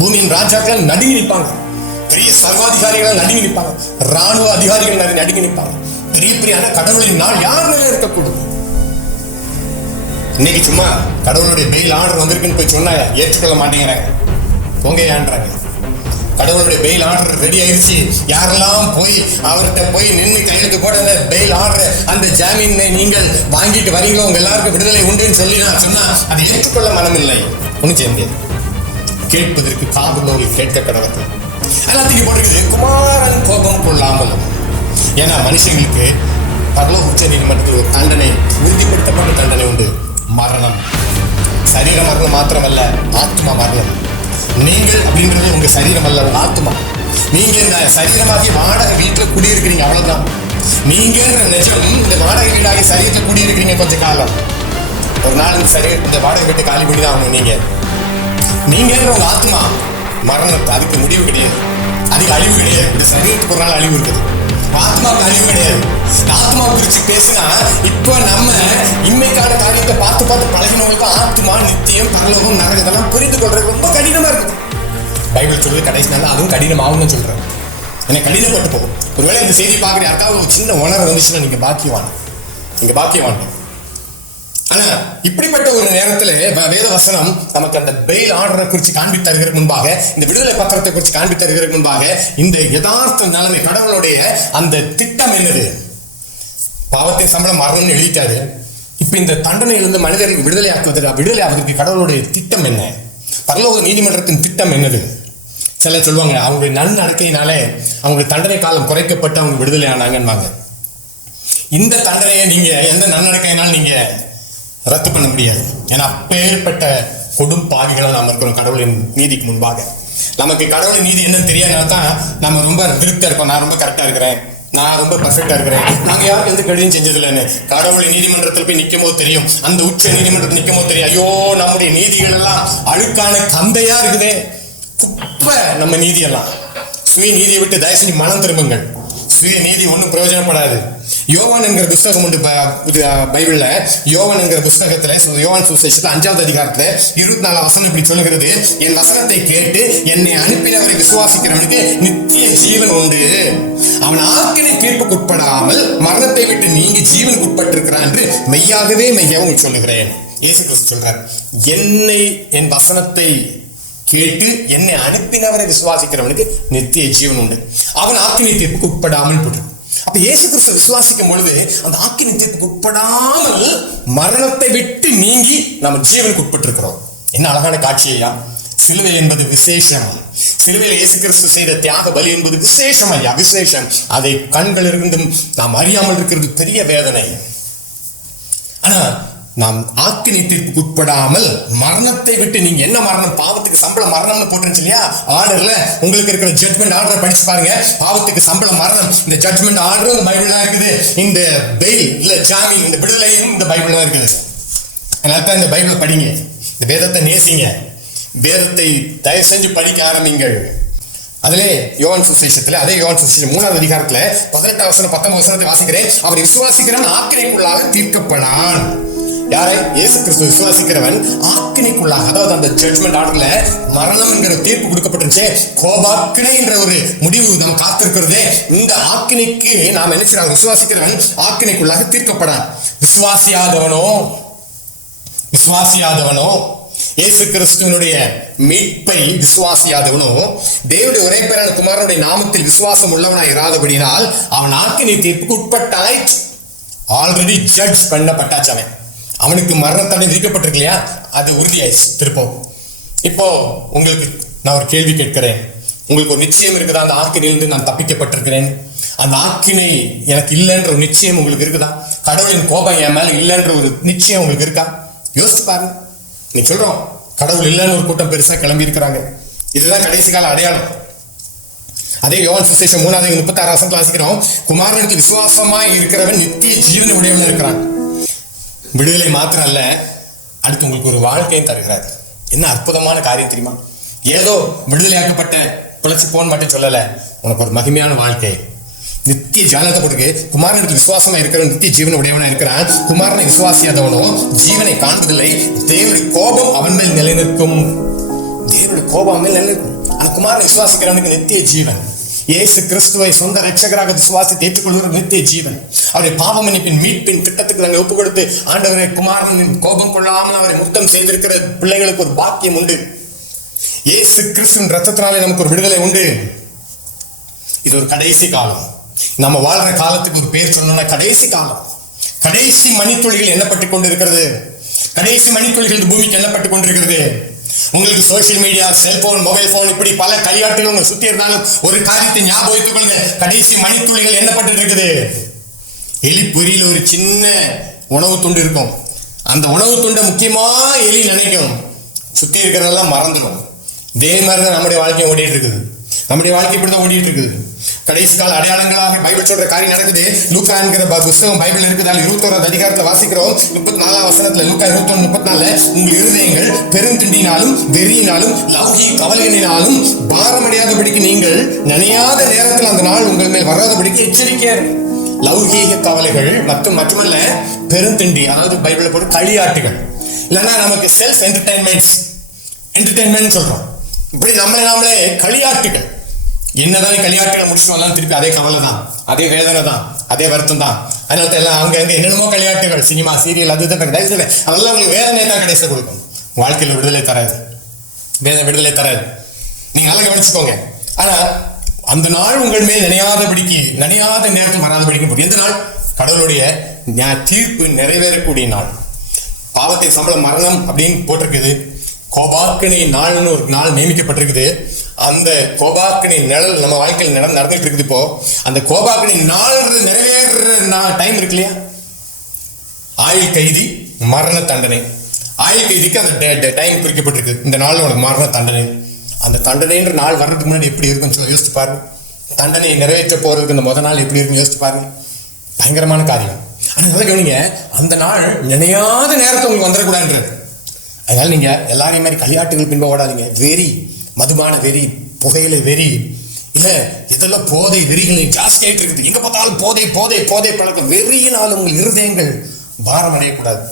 பூமியின் ராஜாக்கள் நடுங்கி நிற்பாங்க, பெரிய சர்வாதிகாரிகள் நடுங்கி நிற்பாங்க, ராணுவ அதிகாரிகள் நடுங்கி நிற்பாங்க. பெரிய பெரியான கடவுளின் நாள் யார் நிலைநிறுத்தக்கூடும்? இன்னைக்கு சும்மா கடவுளுடைய பெயில் ஆர்டர் வந்திருக்குன்னு போய் சொன்னா ஏற்றுக்கொள்ள மாட்டேங்கிறாங்க, போங்கயான்றாங்க. கடவுளுடைய பெயில் ஆர்டர் ரெடி ஆயிடுச்சு, யாரெல்லாம் போய் அவர்கிட்ட போய் நின்று கையெழுத்து போட அந்த பெயில் ஆர்டர், அந்த ஜாமீனை நீங்கள் வாங்கிட்டு வரீங்களோ உங்க எல்லாருக்கும் விடுதலை உண்டுன்னு சொல்லி நான் சொன்னா அதை ஏற்றுக்கொள்ள மனமில்லை. ஒன்றும் செய்ய முடியாது. கேட்பதற்கு காதுள்ளவர்கள் கேட்க கடவுள் எல்லாத்தையும் போட்டிருக்குது, குமாரன் கோபம் கொள்ளாமல். ஏன்னா மனுஷங்களுக்கு பரலோக உச்ச நீதிமன்றத்தில் ஒரு தண்டனை, உறுதிப்படுத்தப்பட்ட தண்டனை உண்டு, மரணம். சரீர மரணம் மாத்திரமல்ல, ஆத்மா மரணம். நீங்கள் அப்படின்றது உங்க சரீரம் அல்ல, உங்க ஆத்மா. நீங்க இந்த சரீரமாகி வாடகை வீட்டுல குடியிருக்கிறீங்க, அவ்வளவுதான். நீங்கன்ற நிஜம் இந்த வாடகை வீடாகி சரீரத்தை குடியிருக்கிறீங்க கொஞ்ச காலம். ஒரு நாள் இந்த வாடகை வீட்டை காலி பண்ணிதான் ஆகணும். நீங்கன்ற உங்க ஆத்மா மரணத்தை, அதுக்கு முடிவு கிடையாது, அதுக்கு அழிவு கிடையாது. இந்த சரீரத்துக்கு ஒரு நாள் அழிவு இருக்குது, ஆத்மாவுக்கு அழிவு கிடையாது. ஆத்மாவை குறிச்சு பேசினா இப்ப நம்ம இன்மைக்கான காரியத்தை பார்த்து பார்த்து பழகினவங்களுக்கு ஆத்மா, நித்தியம், பரலோகம், நரகம் இதெல்லாம் புரிந்து கொள்றது ரொம்ப கடினமா இருக்குது. பைபிள் சொல்றது கடைசி நாள் அதுவும் கடினமாகும்னு சொல்றேன். எனக்கு கடினப்பட்டு போகும். ஒருவேளை இந்த செய்தி பார்க்குற யாருக்காவது ஒரு சின்ன உணர்வு வந்துச்சுன்னா நீங்க பாக்கியவான். ஆனா இப்படிப்பட்ட ஒரு நேரத்துல வேத வசனம் நமக்கு அந்த பெயில் ஆர்டரை குறித்து காண்பித்து தருகிறதுக்கு முன்பாக, இந்த விடுதலை பத்திரத்தை குறித்து காண்பித்து தருகிறதுக்கு முன்பாக இந்த யதார்த்த நிலைமை, கடவுளுடைய அந்த திட்டம் என்னது? பாவத்தின் சம்பளம் மரணம்னு எழுதிட்டாரு. இப்ப இந்த தண்டனையிலிருந்து மனிதர்களுக்கு விடுதலை ஆகுவதற்கு கடவுளுடைய திட்டம் என்ன? பரலோக நீதிமன்றத்தின் திட்டம் என்னது? சில சொல்லுவாங்க அவங்களுடைய நன்னடக்கையினாலே அவங்களுடைய தண்டனை காலம் குறைக்கப்பட்டு அவங்க விடுதலை ஆனாங்கன்னு. இந்த தண்டனையை நீங்க எந்த நன்னடக்கையினாலும் நீங்க ரத்து பண்ண முடியாது. ஏன்னா அப்பேற்பட்ட கொடும் பாவிகளா நாம் இருக்கிறோம் கடவுளின் நீதிக்கு முன்பாக. நமக்கு கடவுளின் நீதி என்னன்னு தெரியாதனால தான் நம்ம ரொம்ப திருப்தியா இருக்கோம். நான் ரொம்ப கரெக்டா இருக்கிறேன், நான் ரொம்ப பர்ஃபெக்டா இருக்கிறேன், நாங்க யாரும் எந்த கடிதம் செஞ்சது இல்லைன்னு. கடவுளின் நீதிமன்றத்தில் போய் நிற்கும் போது தெரியும், அந்த உச்ச நீதிமன்றத்தில் நிற்கும் போது தெரியும், ஐயோ நம்முடைய நீதிகள் எல்லாம் அழுக்கான கந்தையா இருக்குதே, குப்பை நம்ம நீதி எல்லாம். சுய நீதியை விட்டு தயவு செஞ்சு மனம் திரும்புங்கள். சுய நீதி ஒன்றும் பிரயோஜனப்படாது. யோவான் என்கிற புஸ்தகம் உண்டு பைபிள்ல. யோவான் என்கிற புஸ்தகத்துல யோவான் சுவிசேஷத்துல 5வது அதிகாரத்துல 24 வசனம் இப்படி சொல்லுகிறது, என் வசனத்தை கேட்டு என்னை அனுப்பினவரை விசுவாசிக்கிறவனுக்கு நித்திய ஜீவன் உண்டு, அவன் ஆக்கினை தீர்ப்புக்கு உட்படாமல் மரணத்தை விட்டு நீங்கி ஜீவனுக்கு உட்பட்டிருக்கிறான் என்று மெய்யாகவே உங்களுக்கு சொல்லுகிறேன். இயேசு கிறிஸ்து சொல்றார், என் வசனத்தை கேட்டு என்னை அனுப்பினவரை விசுவாசிக்கிறவனுக்கு நித்திய ஜீவன் உண்டு, அவன் ஆக்கினை தீர்ப்புக்கு உட்படாமல் போட்டு. அப்ப இயேசு கிறிஸ்து விசுவாசிக்கும் பொழுது அந்த ஆக்கினை தீர்ப்புக்கு உட்படாமல் மரணத்தை விட்டு நீங்கி நம்ம ஜீவனுக்கு உட்பட்டிருக்கிறோம். என்ன அழகான காட்சியா! சிலுவை என்பது விசேஷம். சிலுவையில் இயேசு கிறிஸ்து செய்த தியாக பலி என்பது விசேஷம் ஐயா, விசேஷம். அதை கண்கள் இருந்தும் நாம் அறியாமல் இருக்கிறது பெரிய வேதனை. ஆனா நாம் ஆக்கினை தீர்ப்புக்கு உட்படாமல் மரணத்தை விட்டு, நீங்க என்ன மரணம், பாவத்துக்கு சம்பளம் மரணம்னு போட்டுருச்சு இல்லையா ஆர்டர்ல, உங்களுக்கு இருக்கிற ஜட்மெண்ட் ஆர்டர் படிச்சு பாருங்க. பாவத்துக்கு சம்பளம் மரணம், இந்த ஜட்மெண்ட் ஆர்டர் இந்த பைபிள் தான் இருக்குது. இந்த பெயில் இல்ல ஜாமீன், இந்த விடுதலையும் இந்த பைபிள் தான் இருக்குது. அதனால தான் இந்த பைபிளை படிங்க, இந்த வேதத்தை நேசிங்க, வேதத்தை தயவு செஞ்சு படிக்க ஆரம்பிங்கள். அதிலே யோவான் சுவிசேஷத்துல, அதே யோவான் சுவிசேஷம் 3வது அதிகாரத்துல 18 வசனம் 19 வசனத்தை வாசிக்கிறேன். அவர் விசுவாசிக்கிறவன் ஆக்கினைக்குள்ளாக தீர்க்கப்படான். யாரை? இயேசு கிறிஸ்து விசுவாசிக்கிறவன் ஆக்கினைக்குள்ளாக, அதாவது அந்த ஜட்மெண்ட் ஆர்டர்ல மரணம் என்கிற தீர்ப்பு கொடுக்கப்பட்டுருச்சு, கோபாக்கினை என்ற ஒரு முடிவு நம்ம காத்திருக்கிறதே, இந்த ஆக்கினைக்கு நாம் என்ன செய்யறோம்? விசுவாசிக்கிறவன் ஆக்கினைக்குள்ளாக தீர்க்கப்படான். விசுவாசியாதவனோ இயேசு கிறிஸ்துவனுடைய மீட்பை விசுவாசியாதவனோ தேவனுடைய ஒரே பேரான குமாரனுடைய நாமத்தில் விசுவாசம் உள்ளவனாய் இராதபடினால் அவன் ஆக்கினை தீர்ப்புக்கு உட்பட்டாயிற்று. Already judge பண்ணப்பட்டாச்சு. அவனுக்கு மரணத்தடை விதிக்கப்பட்டிருக்கு இல்லையா, அது உறுதியாயிடுச்சு. திருப்பம் இப்போ உங்களுக்கு நான் ஒரு கேள்வி கேட்கிறேன், உங்களுக்கு ஒரு நிச்சயம் இருக்குதா? அந்த ஆக்கினையிலிருந்து நான் தப்பிக்கப்பட்டிருக்கிறேன், அந்த ஆக்கினை எனக்கு இல்லைன்ற ஒரு நிச்சயம் உங்களுக்கு இருக்குதா? கடவுளின் கோபம் என் மேல இல்லைன்ற ஒரு நிச்சயம் உங்களுக்கு இருக்கா? யோசிச்சு பாருங்க. நீ சொல்றோம் கடவுள் இல்லைன்னு ஒரு கூட்டம் பெருசா கிளம்பி இருக்கிறாங்க, இதுதான் கடைசி கால அடையாளம். அதே யோவான் சுவிசேஷம் 3வது 36 வசனத்துல வாசிக்கிறோம், குமாரனுக்கு விசுவாசமா இருக்கிறவன் நித்திய ஜீவனை உடையவன் இருக்கிறான். விடுதலை மாத்திரம் அல்ல, அடுத்து உங்களுக்கு ஒரு வாழ்க்கையும் தருகிறார். என்ன அற்புதமான காரியம் தெரியுமா? ஏதோ விடுதலையாக்கப்பட்ட பிழைச்சி போன்னு மட்டும் சொல்லல, உனக்கு ஒரு மகிமையான வாழ்க்கை, நித்திய ஜானத்தை போட்டுக்கு. குமாரனுக்கு விசுவாசமா இருக்கிறவன் நித்திய ஜீவனை உடையவனா இருக்கிறான். குமாரனை விசுவாசியாதவனோ ஜீவனை காண்பதில்லை, தேவனுடைய கோபம் அவன் மேல் நிலைநிற்கும். தேவனுடைய கோபம் அவன் மேல் நிலைநிற்கும். அந்த குமாரனை விசுவாசிக்கிறவனுக்கு நித்திய ஜீவன். இயேசு கிறிஸ்துவை சொந்த ரட்சகராக விசுவாசித்து ஏற்றுக்கொள்கிற நித்திய ஜீவன். அவருடைய பாவ மன்னிப்பின் மீட்பின் திட்டத்துக்கு நாங்கள் ஒப்பு கொடுத்து ஆண்டவரை குமாரனின் கோபம் கொள்ளாமல் அவரை முத்தம் செய்திருக்கிற பிள்ளைகளுக்கு ஒரு பாக்கியம் உண்டு. இயேசு கிறிஸ்துவின் ரத்தத்தினாலே நமக்கு ஒரு விடுதலை உண்டு. இது ஒரு கடைசி காலம். நம்ம வாழ்ற காலத்துக்கு ஒரு பேர் சொல்லணும்னா கடைசி காலம். கடைசி மணித்துளிகள் எண்ணப்பட்டு கொண்டிருக்கிறது. கடைசி மணித்துளிகள் பூமிக்கு எண்ணப்பட்டு கொண்டிருக்கிறது. உங்களுக்கு social media, cellphone, mobile phone, இப்படி பல கையாட்டுகள் உங்க சுத்தி இருந்தாலும் ஒரு காரியத்தை ஞாபகம் வைத்துக் கொள்ளுங்க, கடைசி மணித்துளிகள் எண்ணப்பட்டு இருக்குது. எலி பொரியில ஒரு சின்ன உணவு துண்டு இருக்கும், அந்த உணவு துண்டை முக்கியமா எலி நினைக்கும், சுத்தி இருக்கிறதெல்லாம் மறந்துடும். இதே மாதிரிதான் நம்முடைய வாழ்க்கை ஓடிட்டு இருக்குது. நம்முடைய வாழ்க்கை இப்படிதான் ஓடிட்டு இருக்குது. கடைசி கால அடையாளங்களாக பைபிள் சொல்ற காரியம் நடக்குது. லூக்கா என்கிற புஸ்தகம் பைபிள் இருக்குதால் 21வது அதிகாரத்துல வாசிக்கிறோம். 34 வசனத்துல லூக்கா 21:34, உங்கள் இருதயங்கள் பெருந்திண்டினாலும் வெறியினாலும் லௌகீக கவலையினாலும் பாரமடையாதபடிக்கு நீங்கள் நினையாத நேரத்தில் அந்த நாள் உங்கள் மேல் வராதபடிக்கு எச்சரிக்கையா. லௌகீக கவலைகள் மட்டுமல்ல, பெருந்திண்டி, அதாவது பைபிளை போட்டு களியாட்டுகள், இல்லைன்னா நமக்கு செல்ஃப் என்டர்டைன்மெண்ட் சொல்றோம். இப்படி நாமளே களியாட்டுகள். என்னதான் களியாட்டுகளை முடிச்சுட்டு வரலாம், திருப்பி அதே கவலை தான், அதே வேதனை தான், அதே வருத்தம் தான். அதனால எல்லாம் அவங்க என்னென்னமோ களியாட்டுகள், சினிமா, சீரியல், அதுதான் அதெல்லாம் உங்களுக்கு வேதனை தான் கடைசியில் கொடுக்கும். வாழ்க்கையில் விடுதலை தராது, விடுதலை தராது. நீங்க நல்லா கவனிச்சுக்கோங்க. ஆனா அந்த நாள் உங்கள் மேல் நினையாத நேரத்தில் வராதபடிக்கும். எந்த நாள்? கடவுளுடைய தீர்ப்பு நிறைவேறக்கூடிய நாள். பாவத்தின் சம்பளம் மரணம் அப்படின்னு போட்டிருக்குது. கோபாக்கினை நாள்னு ஒரு நாள் நியமிக்கப்பட்டிருக்குது. அந்த கோபாக்கினை நிழல் நம்ம வாழ்க்கையில் நடந்துட்டு இருக்குது. இப்போ அந்த கோபாக்கினை நாள் நிறைவேற டைம் இருக்கு இல்லையா? ஆயுள் கைதி, மரண தண்டனை. ஆயுள் கைதிக்கு அந்த டைம் குறிக்கப்பட்டிருக்கு, இந்த நாள் உனக்கு மாறின தண்டனை. அந்த தண்டனைன்ற நாள் வர்றதுக்கு முன்னாடி எப்படி இருக்குன்னு யோசிச்சு பாருங்க. தண்டனை நிறைவேற்ற போறதுக்கு இந்த முதல் நாள் எப்படி இருக்குன்னு யோசிச்சு பாருங்க. பயங்கரமான காரியம். ஆனா நல்லா கவனிங்க, அந்த நாள் நினையாத நேரத்தை உங்களுக்கு வந்துடக்கூடாது. அதனால நீங்க எல்லாரையும் மாதிரி களியாட்டுகள் பின்ப ஓடாதீங்க. வெறி, மதுபான வெறி, புகையில வெறி, இல்ல இதெல்லாம் போதை வெறிகள் ஜாஸ்தியாயிட்டு இருக்குது. எங்க பார்த்தாலும் போதை போதை போதை பழக்கம். வெறியினால் உங்கள் இருதயங்கள் பாரம் அடையக்கூடாது.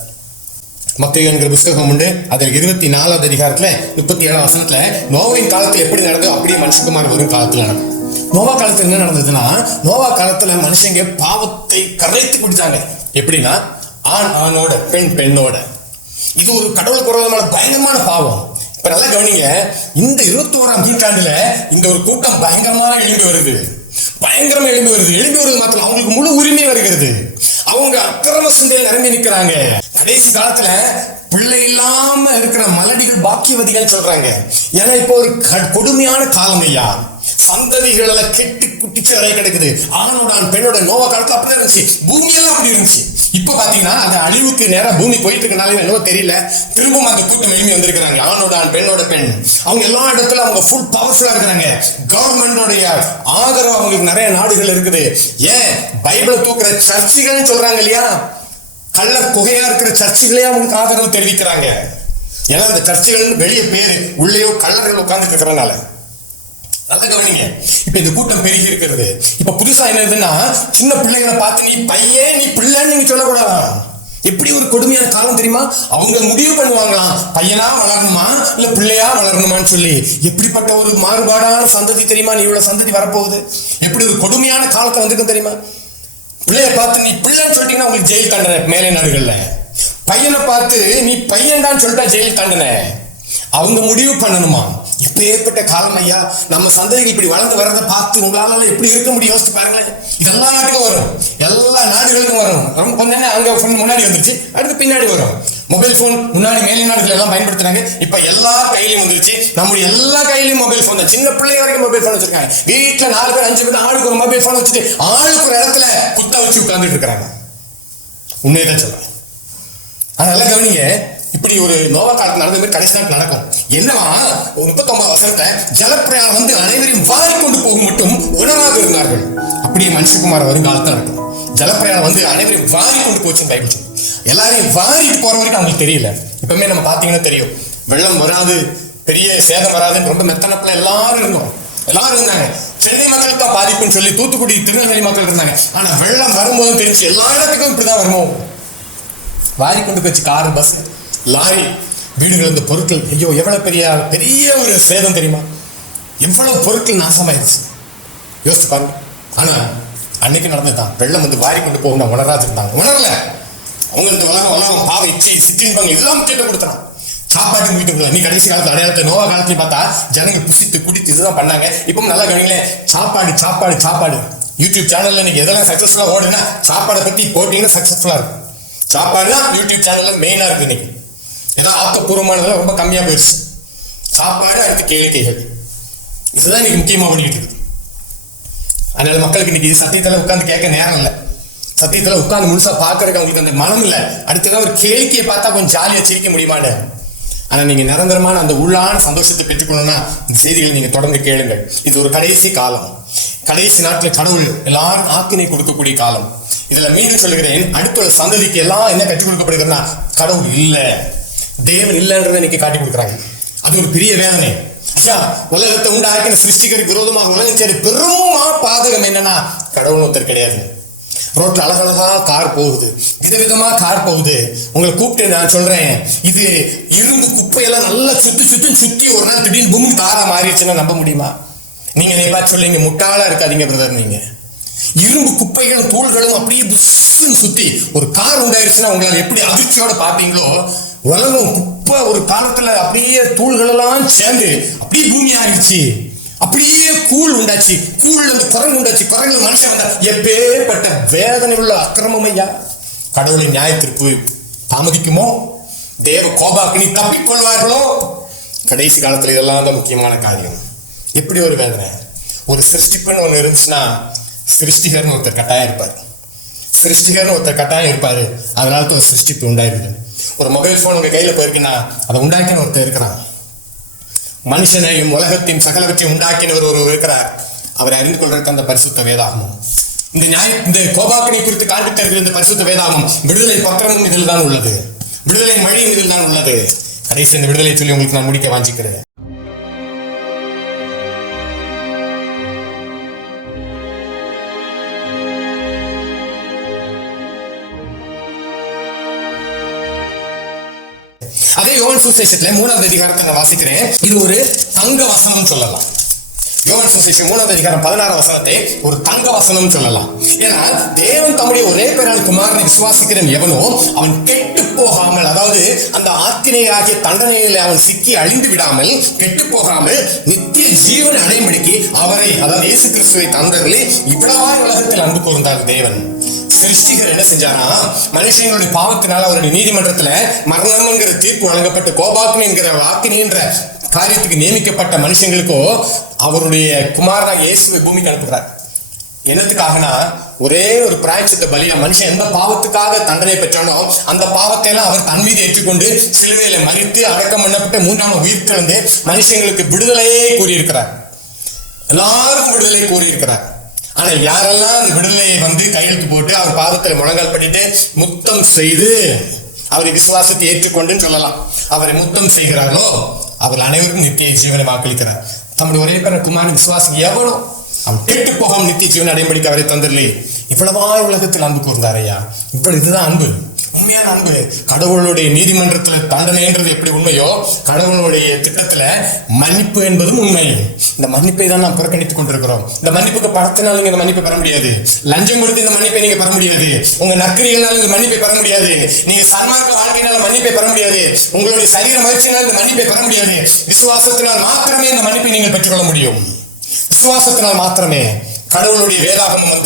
மத்தேயு என்கிற புஸ்தகம் உண்டு. அதில் 24வது அதிகாரத்துல 37ஆம் வசனத்துல நோவாவின் காலத்துல எப்படி நடந்தோ அப்படியே மனுஷகுமார் வரும் காலத்துல நடக்கும். நோவா காலத்துல என்ன நடந்ததுன்னா, நோவா காலத்துல மனுஷங்க பாவத்தை கரைத்து குடித்தாங்க. எப்படின்னா, ஆண் ஆணோட, பெண் பெண்ணோட. இது ஒரு கடவுளுக்கு விரோதமான பயங்கரமான பாவம். இப்ப நல்லா கவனிங்க, இந்த 21ஆம் நூற்றாண்டுல இந்த ஒரு கூட்டம் பயங்கரமா எழும்பி வருது. பயங்கரமா எழும்பி வருது மாத்திரம் அவங்களுக்கு முழு உரிமை வருகிறது. அவங்க அக்கிரம சிந்தையில் நிரம்பி நிற்கிறாங்க. கடைசி காலத்துல பிள்ளை இல்லாம இருக்கிற மலடிகள் பாக்கியவதிகள் சொல்றாங்க. ஏன்னா இப்போ ஒரு கொடுமையான காலம் ஐயா. சந்ததிகள் எல்லாம் கெட்டு குட்டிச்சு வரைய கிடக்குது. ஆணோட பெண்ணோட நோவா காலத்துல அப்படிதான் இருந்துச்சு. பூமியெல்லாம் அப்படி இருந்துச்சு. இப்ப பாத்தீங்கன்னா அந்த அழிவுக்கு நேரம் பூமி போயிட்டு இருக்கனால என்னவோ தெரியல, திரும்பவும் அந்த கூட்டம் எழுப்பி வந்திருக்கிறாங்க. ஆணோட பெண்ணோட பெண். அவங்க எல்லா இடத்துல அவங்க ஃபுல் பவர்ஃபுல்லா இருக்கிறாங்க. கவர்மெண்டோடைய ஆதரவு அவங்களுக்கு நிறைய நாடுகள் இருக்குது. ஏன் பைபிளை தூக்குற சர்ச்சுகள் சொல்றாங்க இல்லையா, கள்ள குகையா இருக்கிற சர்ச்சுகளே அவங்களுக்கு ஆதரவு தெரிவிக்கிறாங்க. ஏன்னா அந்த சர்ச்சுகள் வெளியே பேரு, உள்ளேயோ கள்ளர்கள் உட்கார்ந்து இருக்கிறனால. நல்ல கவனிங்க, இப்ப இந்த கூட்டம் பெருகி இருக்கிறது. இப்ப புதுசா என்னதுன்னா, சின்ன பிள்ளைகளை பார்த்து நீ பையன் நீ பிள்ளைன்னு நீங்க சொல்லக்கூடாது. எப்படி ஒரு கொடுமையான காலம் தெரியுமா? அவங்க முடிவு பண்ணுவாங்களாம், பையனா வளரணுமா இல்ல பிள்ளையா வளரணுமான்னு சொல்லி. எப்படிப்பட்ட ஒரு மாறுபாடான சந்ததி தெரியுமா? நீ இவ்வளவு சந்ததி வரப்போகுது. எப்படி ஒரு கொடுமையான காலத்தை வந்திருக்கும் தெரியுமா? பிள்ளைய பார்த்து நீ பிள்ளைன்னு சொல்லிட்டீங்கன்னா உங்களுக்கு ஜெயில் தண்டனை மேலை நாடுகள்ல. பையனை பார்த்து நீ பையன்டான்னு சொல்லிட்டா ஜெயில் தண்டனை. அவங்க முடிவு பண்ணணுமா? இப்ப ஏற்பட்ட காலம் ஐயா. நம்ம சந்ததிகள் இப்படி வளர்ந்து வர்றதை பார்த்து உங்களால எப்படி இருக்க முடியும் யோசிச்சு பாருங்களேன். எல்லா நாட்டுக்கும் வரும், எல்லா நாடுகளுக்கும் வரும். ரொம்ப கொஞ்சம் அங்க முன்னாடி வந்துருச்சு, அடுத்து பின்னாடி வரும். மொபைல் போன் முன்னாடி மேலை நாடுகள் எல்லாம் பயன்படுத்துறாங்க. இப்ப எல்லா கையிலையும் வந்துருச்சு. நம்முடைய எல்லா கையிலையும் மொபைல் போன் தான். சின்ன பிள்ளை வரைக்கும் மொபைல் போன் வச்சிருக்காங்க. வீட்டுல 4 பேர் 5 பேர் ஆளுக்கு ஒரு மொபைல் போன் வச்சுட்டு ஆளுக்கு ஒரு இடத்துல குத்த வச்சு உட்கார்ந்துட்டு இருக்கிறாங்க. உண்மையதான் சொல்றேன். அதனால கவனிங்க, இப்படி ஒரு நோவா காலத்தில் நடந்த மாதிரி கடைசி நாள் நடக்கும். என்னவா, 39 வசனத்தை ஜலப்பிரயாணம் வந்து அனைவரையும் வாரி கொண்டு போகும் மட்டும் உணராது இருந்தார்கள். அப்படியே மனுஷகுமார் வருங்காலத்தில் நடக்கும். ஜலப்பிரயாணம் வந்து அனைவரையும் வாரி கொண்டு போச்சுன்னு பைபிள் சொல்லு. எல்லாரையும் வாரிட்டு போற வரைக்கும் அவங்களுக்கு தெரியல. இப்பவுமே நம்ம பாத்தீங்கன்னா தெரியும், வெள்ளம் வராது, பெரிய சேதம் வராதுன்னு ரொம்ப மெத்தனப்புல எல்லாரும் இருந்தாங்க. சென்னை மக்களுக்கு தான் பாதிப்புன்னு சொல்லி தூத்துக்குடி திருநெல்வேலி மக்கள் இருந்தாங்க. ஆனா வெள்ளம் வரும்போது தெரிஞ்சு எல்லா இடத்துக்கும் இப்படிதான் வருவோம். வாரி கொண்டு போச்சு கார், பஸ், லாரி, வீடுகள், இந்த பொருட்கள். ஐயோ எவ்வளவு பெரிய ஒரு சேதம் தெரியுமா? எவ்வளவு பொருட்கள் நாசமாயிருச்சு யோசிச்சு பாருங்க. ஆனா அன்னைக்கு நடந்ததுதான். வெள்ளம் வந்து வாரி கொண்டு போகணும் உணராது இருந்தாங்க. உணரல. அவங்க இந்த உலகம் பாவை சித்திரிப்பாங்க எல்லாம் கேட்டு கொடுத்துறான். சாப்பாட்டு வீட்டுக்குள்ள நீ கடைசி காலத்துல அடையாளத்தை நோவா காலத்துலயும் பார்த்தா ஜனங்கள் புசித்து குடித்து இதுதான் பண்ணாங்க. இப்பவும் நல்லா கவனிங்களேன், சாப்பாடு யூடியூப் சேனல்ல நீங்க எதெல்லாம் சக்சஸ்ஃபுல்லா ஓடுனா சாப்பாடை பத்தி போட்டீங்கன்னா சக்சஸ்ஃபுல்லா இருக்கும். சாப்பாடு தான் யூடியூப் சேனல்ல மெயினா இருக்கு. இன்னைக்கு ஏன்னா ஆக்கப்பூர்வமானதெல்லாம் ரொம்ப கம்மியா போயிடுச்சு. சாப்பாடு அடுத்து கேளிக்கைகள், இதுதான் இன்னைக்கு முக்கியமா ஓடிக்கிட்டு இருக்கு. அதனால மக்களுக்கு இன்னைக்கு சத்தியத்துல உட்கார்ந்து கேட்க நேரம் இல்லை. சத்தியத்துல உட்கார்ந்து முழுசா பாக்குறதுக்கு அவங்களுக்கு அந்த மனம் இல்லை. அடுத்ததான் ஒரு கேளிக்கையை பார்த்தா கொஞ்சம் ஜாலியா சிரிக்க முடியுமான்னு. ஆனா நீங்க நிரந்தரமான அந்த உள்ளான சந்தோஷத்தை பெற்றுக்கணும்னா இந்த செய்திகளை நீங்க தொடர்ந்து கேளுங்கள். இது ஒரு கடைசி காலம். கடைசி நாட்டில் கடவுள் எல்லாரும் ஆக்கினை கொடுக்கக்கூடிய காலம். இதுல மீண்டும் சொல்லுகிறேன், அடுத்த சந்ததிக்கு எல்லாம் என்ன கற்றுக் கொடுக்கப்படுகிறதுனா கடவுள் இல்ல, தேவன் இல்லைன்றதை இன்னைக்கு காட்டி கொடுக்குறாங்க. அது ஒரு பெரிய வேதனை. ஐயா, உலகத்தை உண்டாக்கின சிருஷ்டிகருக்கு விரோதமாக உலகம் சரி பெருமா பாதகம் என்னன்னா கடவுள் ஒருத்தர் கிடையாது. ரோட்ல அழகழகா கார் போகுது, விதவிதமா கார் போகுது. உங்களை கூப்பிட்டு நான் சொல்றேன், இது இரும்பு குப்பையெல்லாம் நல்லா சுத்தி ஒரு நாள் திடீர்னு பூமி தாரா மாறிடுச்சுன்னா நம்ப முடியுமா? நீங்க பார்த்து சொல்லுங்க, முட்டாளா இருக்காதீங்க பிரதர். நீங்க இரும்பு குப்பைகளும் தூள்களும் அப்படியே புஷ்ன்னு சுத்தி ஒரு கார் உண்டாயிருச்சுன்னா உங்களால எப்படி அதிர்ச்சியோட பாப்பீங்களோ, உலகம் குப்பை ஒரு காலத்துல அப்படியே தூள்கள் எல்லாம் சேர்ந்து அப்படியே பூமி ஆயிடுச்சு. அப்படியே கூழ் உண்டாச்சு, கூழ் அந்த குரங்கு உண்டாச்சு, குரங்கு மனுஷன் வந்தா. எப்பேற்பட்ட வேதனை உள்ள அக்கிரமம் ஐயா. கடவுளின் நியாயத்திற்கு தாமதிக்குமோ? தேவ கோபாக்கினி தப்பிக்கொள்வார்களோ? கடைசி காலத்துல இதெல்லாம் தான் முக்கியமான காரியம். எப்படி ஒரு வேதனை. ஒரு சிருஷ்டிப்புன்னு ஒண்ணு இருந்துச்சுன்னா சிருஷ்டிகர்னு ஒருத்தர் கட்டாயம் இருப்பாரு. அதனால தான் சிருஷ்டிப்பு உண்டாயிருது. ஒரு மொபைல் போன் உங்க கையில போயிருக்குன்னா அதை உண்டாக்கின ஒருத்தர் இருக்கிறான். மனுஷனையும் உலகத்தின் சகலவற்றையும் உண்டாக்கினவர் ஒருவர் இருக்கிறார். அவரை அறிந்து கொள்றதுக்கு அந்த பரிசுத்த வேதாகமம், இந்த கோபாக்கினை குறித்து காண்பித்து இருக்கிற இந்த பரிசுத்த வேதாகமம் விடுதலை பத்திரமும் இதில் தான் உள்ளது, விடுதலை மொழியும் இதில் தான் உள்ளது. கடைசி இந்த விடுதலை சொல்லி உங்களுக்கு நான் முடிக்க வாஞ்சிக்கிறேன். அதே யோவான் சுவிசேஷத்துல 3ஆவது அதிகாரத்தை நான் வாசிக்கிறேன். இது ஒரு தங்க வசனம் சொல்லலாம். யோவான் சுவிசேஷம் 3ஆவது அதிகாரம் 16ஆம் வசனத்தை ஒரு தங்க வசனம் சொல்லலாம். ஏன்னா தேவன் தம்முடைய ஒரே பேரான குமாரனை விசுவாசிக்கிறவன் எவனோ அவன் கெட்டு போகாமல், அதாவது அந்த ஆக்கினையாகிய தண்டனையில் அவன் சிக்கி அழிந்து விடாமல், கெட்டு போகாமல் நித்திய ஜீவன் அடையும்படிக்கு அவரை, அதாவது இயேசு கிறிஸ்துவை தந்தவர்களே இவ்வளவாய் உலகத்தில் அன்பு கூர்ந்தார் தேவன். சிருஷ்டிகர் என்ன செஞ்சாரா, மனுஷங்களுடைய பாவத்தினால் அவருடைய நீதிமன்றத்துல மரணம் என்கிற தீர்ப்பு வழங்கப்பட்ட கோபாக்கினி என்கிற ஆக்கினி என்ற காரியத்துக்கு நியமிக்கப்பட்ட மனுஷங்களுக்கோ அவருடைய குமாரனாக இயேசுவை பூமிக்கு அனுப்புகிறார். என்னத்துக்காகனா ஒரே ஒரு பிராயச்சித்த பலியா மனுஷன் எந்த பாவத்துக்காக தண்டனை பெற்றானோ அந்த பாவத்தை எல்லாம் அவர் தன் மீது ஏற்றுக்கொண்டு சிலுவையில மரித்து அடக்கம் பண்ணப்பட்ட 3ஆம் உயிர் திறந்து மனுஷங்களுக்கு விடுதலையே கூறியிருக்கிறார். எல்லாருக்கும் விடுதலை கூறியிருக்கிறார். ஆனா யாரெல்லாம் அந்த விடுதலையை கையெழுத்து போட்டு அவர் பாதத்தில் முழங்கால் பண்ணிட்டு முத்தம் செய்து அவரை விசுவாசத்தை ஏற்றுக்கொண்டு சொல்லலாம், அவரை முத்தம் செய்கிறாரோ அவர் அனைவருக்கும் நித்திய ஜீவனை வாக்களிக்கிறார். தம்முடைய ஒரே பேர குமாரன் விசுவாசி எவனோ அவன் கெட்டு போகாம நித்திய ஜீவன் அடைம்படிக்கு அவரை தந்திரலே. இவ்வளவாய் உலகத்தில் அன்பு கூர்ந்தார் ஐயா. இப்படி இதுதான் அன்பு, உண்மையான அன்பு. கடவுளுடைய நீதிமன்றத்துல தண்டனைன்றது எப்படி உண்மையோ கடவுளுடைய திட்டத்துல மன்னிப்பு என்பதும் உண்மை. இந்த மன்னிப்பை தான் நாம் புறக்கணித்துக் கொண்டிருக்கிறோம். இந்த மன்னிப்புக்கு படத்தினால் நீங்க இந்த மன்னிப்பை பெற முடியாது, லஞ்சம் கொடுத்து இந்த மன்னிப்பை நீங்க பெற முடியாது, உங்க நற்கிரிகளால் இந்த மன்னிப்பை பெற முடியாது, நீங்க சன்மார்க்க வாழ்க்கையினால மன்னிப்பை பெற முடியாது, உங்களுடைய சரீர முயற்சியினால் இந்த மன்னிப்பை பெற முடியாது. விசுவாசத்தினால் மாத்திரமே இந்த மன்னிப்பை நீங்கள் பெற்றுக்கொள்ள முடியும். விசுவாசத்தினால் மாத்திரமே. கடவுளுடைய வேதாகமம்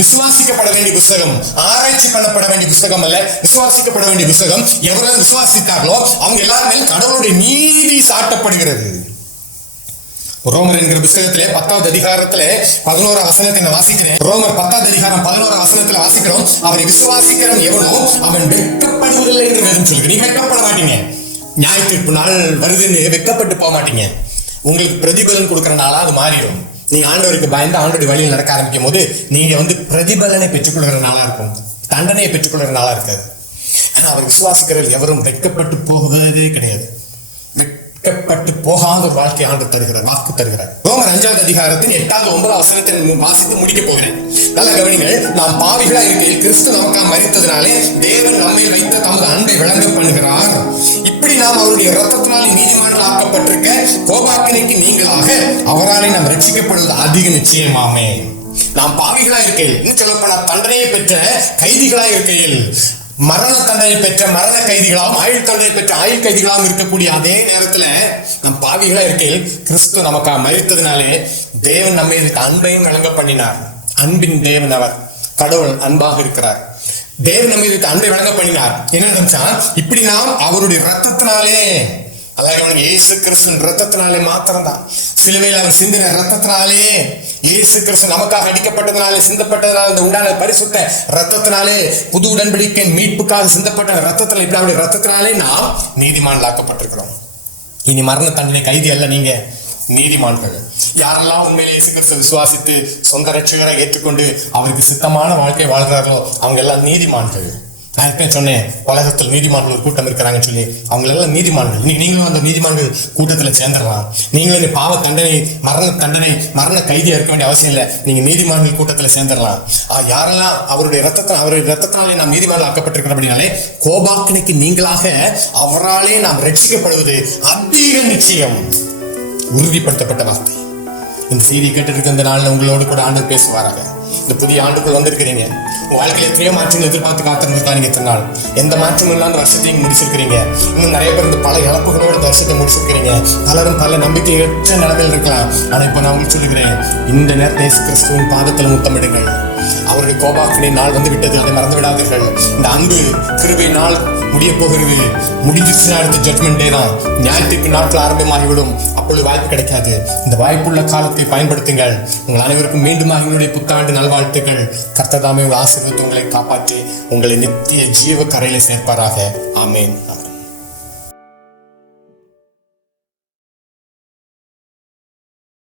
விசுவாசிக்கப்பட வேண்டிய புஸ்தகம், ஆராய்ச்சி பண்ணப்பட வேண்டிய புஸ்தகம் அல்ல, விசுவாசிக்கப்பட வேண்டிய புஸ்தகம். எவரால் விசுவாசித்தார்களோ அவங்க எல்லாருமே கடவுளுடைய நீதி சாட்டப்படுகிறது. ரோமர் என்கிற புஸ்தகத்திலே 10ஆவது அதிகாரத்திலே 11ஆம் வசனத்தை நான் வாசிக்கிறேன். ரோமர் 10ஆவது அதிகாரம் 11ஆம் வசனத்துல வாசிக்கிறோம், அவரை விசுவாசிக்கிறவன் எவனோ அவன் வெட்கப்படுவதில்லை என்று வேதம் சொல்லுது. நீங்க வெட்கப்பட மாட்டீங்க. நியாய தீர்ப்பு நாள் வருதுன்னு வெட்கப்பட்டு போக மாட்டீங்க. உங்களுக்கு பிரதிபலன் கொடுக்கிற நாளா அது மாறிடும். நீங்க ஆண்டவருக்கு பயந்து ஆண்டோட வழியில் நடக்க ஆரம்பிக்கும் போது நீங்க பிரதிபலனை பெற்றுக்கொள்கிற நாளா இருக்கும், தண்டனையை பெற்றுக்கொள்கிற நாளா இருக்காது. ஆனா அவர் விசுவாசிக்கிறவர்கள் எவரும் வெட்கப்பட்டு போவதே கிடையாது. வெட்கப்பட்டு போகாத ஒரு வாழ்க்கை ஆண்டு தருகிறார், வாக்கு தருகிறார். ரோமர் 5ஆவது அதிகாரத்தின் 8வது 9வது வசனத்தை வாசித்து முடிக்க போகிறேன். நல்ல கவனிங்கள். நாம் பாவிகளா இருக்கையில் கிறிஸ்து நமக்காக மரித்ததினாலே தேவன் நம்மை வைத்த தமது அன்பை விளங்க பண்ணுகிறார். இப்படி நாம் அவருடைய இரத்தத்தினாலே நீதிமான்கள் ஆக்கப்பட்டிருக்க கோபாக்கினைக்கு நீங்களாக அவராலே நாம் ரட்சிக்கப்படுவது அதிக நிச்சயமாமே. நாம் பாவிகளா இருக்கையில், இன்னும் சொல்லப்போனா தண்டனையை பெற்ற கைதிகளா இருக்கையில், மரண தண்டனை பெற்ற மரண கைதிகளாகவும் ஆயுள் தண்டனை பெற்ற ஆயுள் கைதிகளாகவும் இருக்கக்கூடிய அதே நேரத்துல நம் பாவிகளா இருக்கையில் கிறிஸ்து நமக்காக மரித்ததினாலே தேவன் நம்மை அன்பையும் வழங்க பண்ணினார். அன்பின் தேவன் அவர், கடவுள் அன்பாக இருக்கிறார். தேவன் நம்மை அன்பை வழங்க பண்ணினார். என்ன நினைச்சா, இப்படி நாம் அவருடைய ரத்தத்தினாலே, அதாவது இயேசு கிறிஸ்துவின் ரத்தத்தினாலே மாத்திரம்தான், சிலுவையில் அவர் சிந்தின ரத்தத்தினாலே, இயேசு கிறிஸ்து நமக்காக அடிக்கப்பட்டதுனாலே சிந்தப்பட்டதுனால இந்த உண்டான பரிசுத்த ரத்தத்தினாலே, புது உடன்படிக்கை மீட்புக்காக சிந்தப்பட்ட ரத்தத்தினால, இப்படி அவருடைய ரத்தத்தினாலே நாம் நீதிமான்களாக்கப்பட்டிருக்கிறோம். இனி மரண தண்டனை கைதி அல்ல, நீங்க நீதிமான்கள். யாரெல்லாம் உண்மையிலே இயேசு கிறிஸ்துவை விசுவாசித்து சொந்த ரட்சகரை ஏற்றுக்கொண்டு அவருக்கு சித்தமான வாழ்க்கை வாழ்றார்களோ அவங்க எல்லாம் நீதிமான்கள். நான் எப்பயும் சொன்னேன், உலகத்தில் நீதிமான்கள் ஒரு கூட்டம் இருக்கிறாங்கன்னு சொல்லி. அவங்க எல்லாம் நீதிமான்கள். நீங்களும் அந்த நீதிமான்கள் கூட்டத்தில் சேர்ந்துடலாம். நீங்களும் பாவ தண்டனை, மரண தண்டனை, மரண கைதியா இருக்க வேண்டிய அவசியம் இல்லை. நீங்க நீதிமான்கள் கூட்டத்தில் சேர்ந்துடலாம். யாரெல்லாம் அவருடைய ரத்தத்தினாலே நாம் நீதிமான்கள் ஆக்கப்பட்டிருக்கிறபடினாலே கோபாக்கினைக்கு நீங்களாக அவராலே நாம் ரட்சிக்கப்படுவது அதிக நிச்சயம். உறுதிப்படுத்தப்பட்ட வார்த்தை. இந்த செய்தியை கேட்டு இந்த நாளில் உங்களோடு கூட ஆண்டு பேசுவாராக. இந்த புதிய ஆண்டுக்குள் வந்திருக்கிறீங்க. உங்க வாழ்க்கையில எத்தனையோ மாற்றங்கள் எதிர்பார்த்து காத்திருந்துருக்காங்க. இத்தனை நாள் எந்த மாற்றமும் இல்லாத வருஷத்தையும் முடிச்சிருக்கிறீங்க. இன்னும் நிறைய பேர் இந்த பல இழப்புகளோட வருஷத்தை முடிச்சிருக்கிறீங்க. பலரும் பல நம்பிக்கையற்ற நிலைமையில் இருக்கலாம். ஆனா இப்ப நான் உங்களுக்கு சொல்லுகிறேன், இந்த நேரத்தை கிறிஸ்துவின் பாதத்தில் முத்தமிடுங்கள். அவருடைய கோபாக்கினை நாள் வந்து விட்டது, அதை மறந்து விடாதீர்கள். இந்த அன்பு கிருபை நாள் முடிய போகிறது. முடிஞ்சிருச்சுன்னா அடுத்த ஜட்மெண்ட் டே தான். ஞாயிற்றுக்கு நாட்கள் ஆரம்பமாகிவிடும். அப்பொழுது வாய்ப்பு கிடைக்காது. இந்த வாய்ப்புள்ள காலத்தை பயன்படுத்துங்கள். உங்கள் அனைவருக்கும் மீண்டும் எங்களுடைய புத்தாண்டு நல்வாழ்த்துக்கள். கர்த்தர் தாமே உங்கள் ஆசீர்வாதத்தை உங்களை காப்பாற்றி உங்களை நித்திய ஜீவ கரையில சேர்ப்பாராக. ஆமேன்.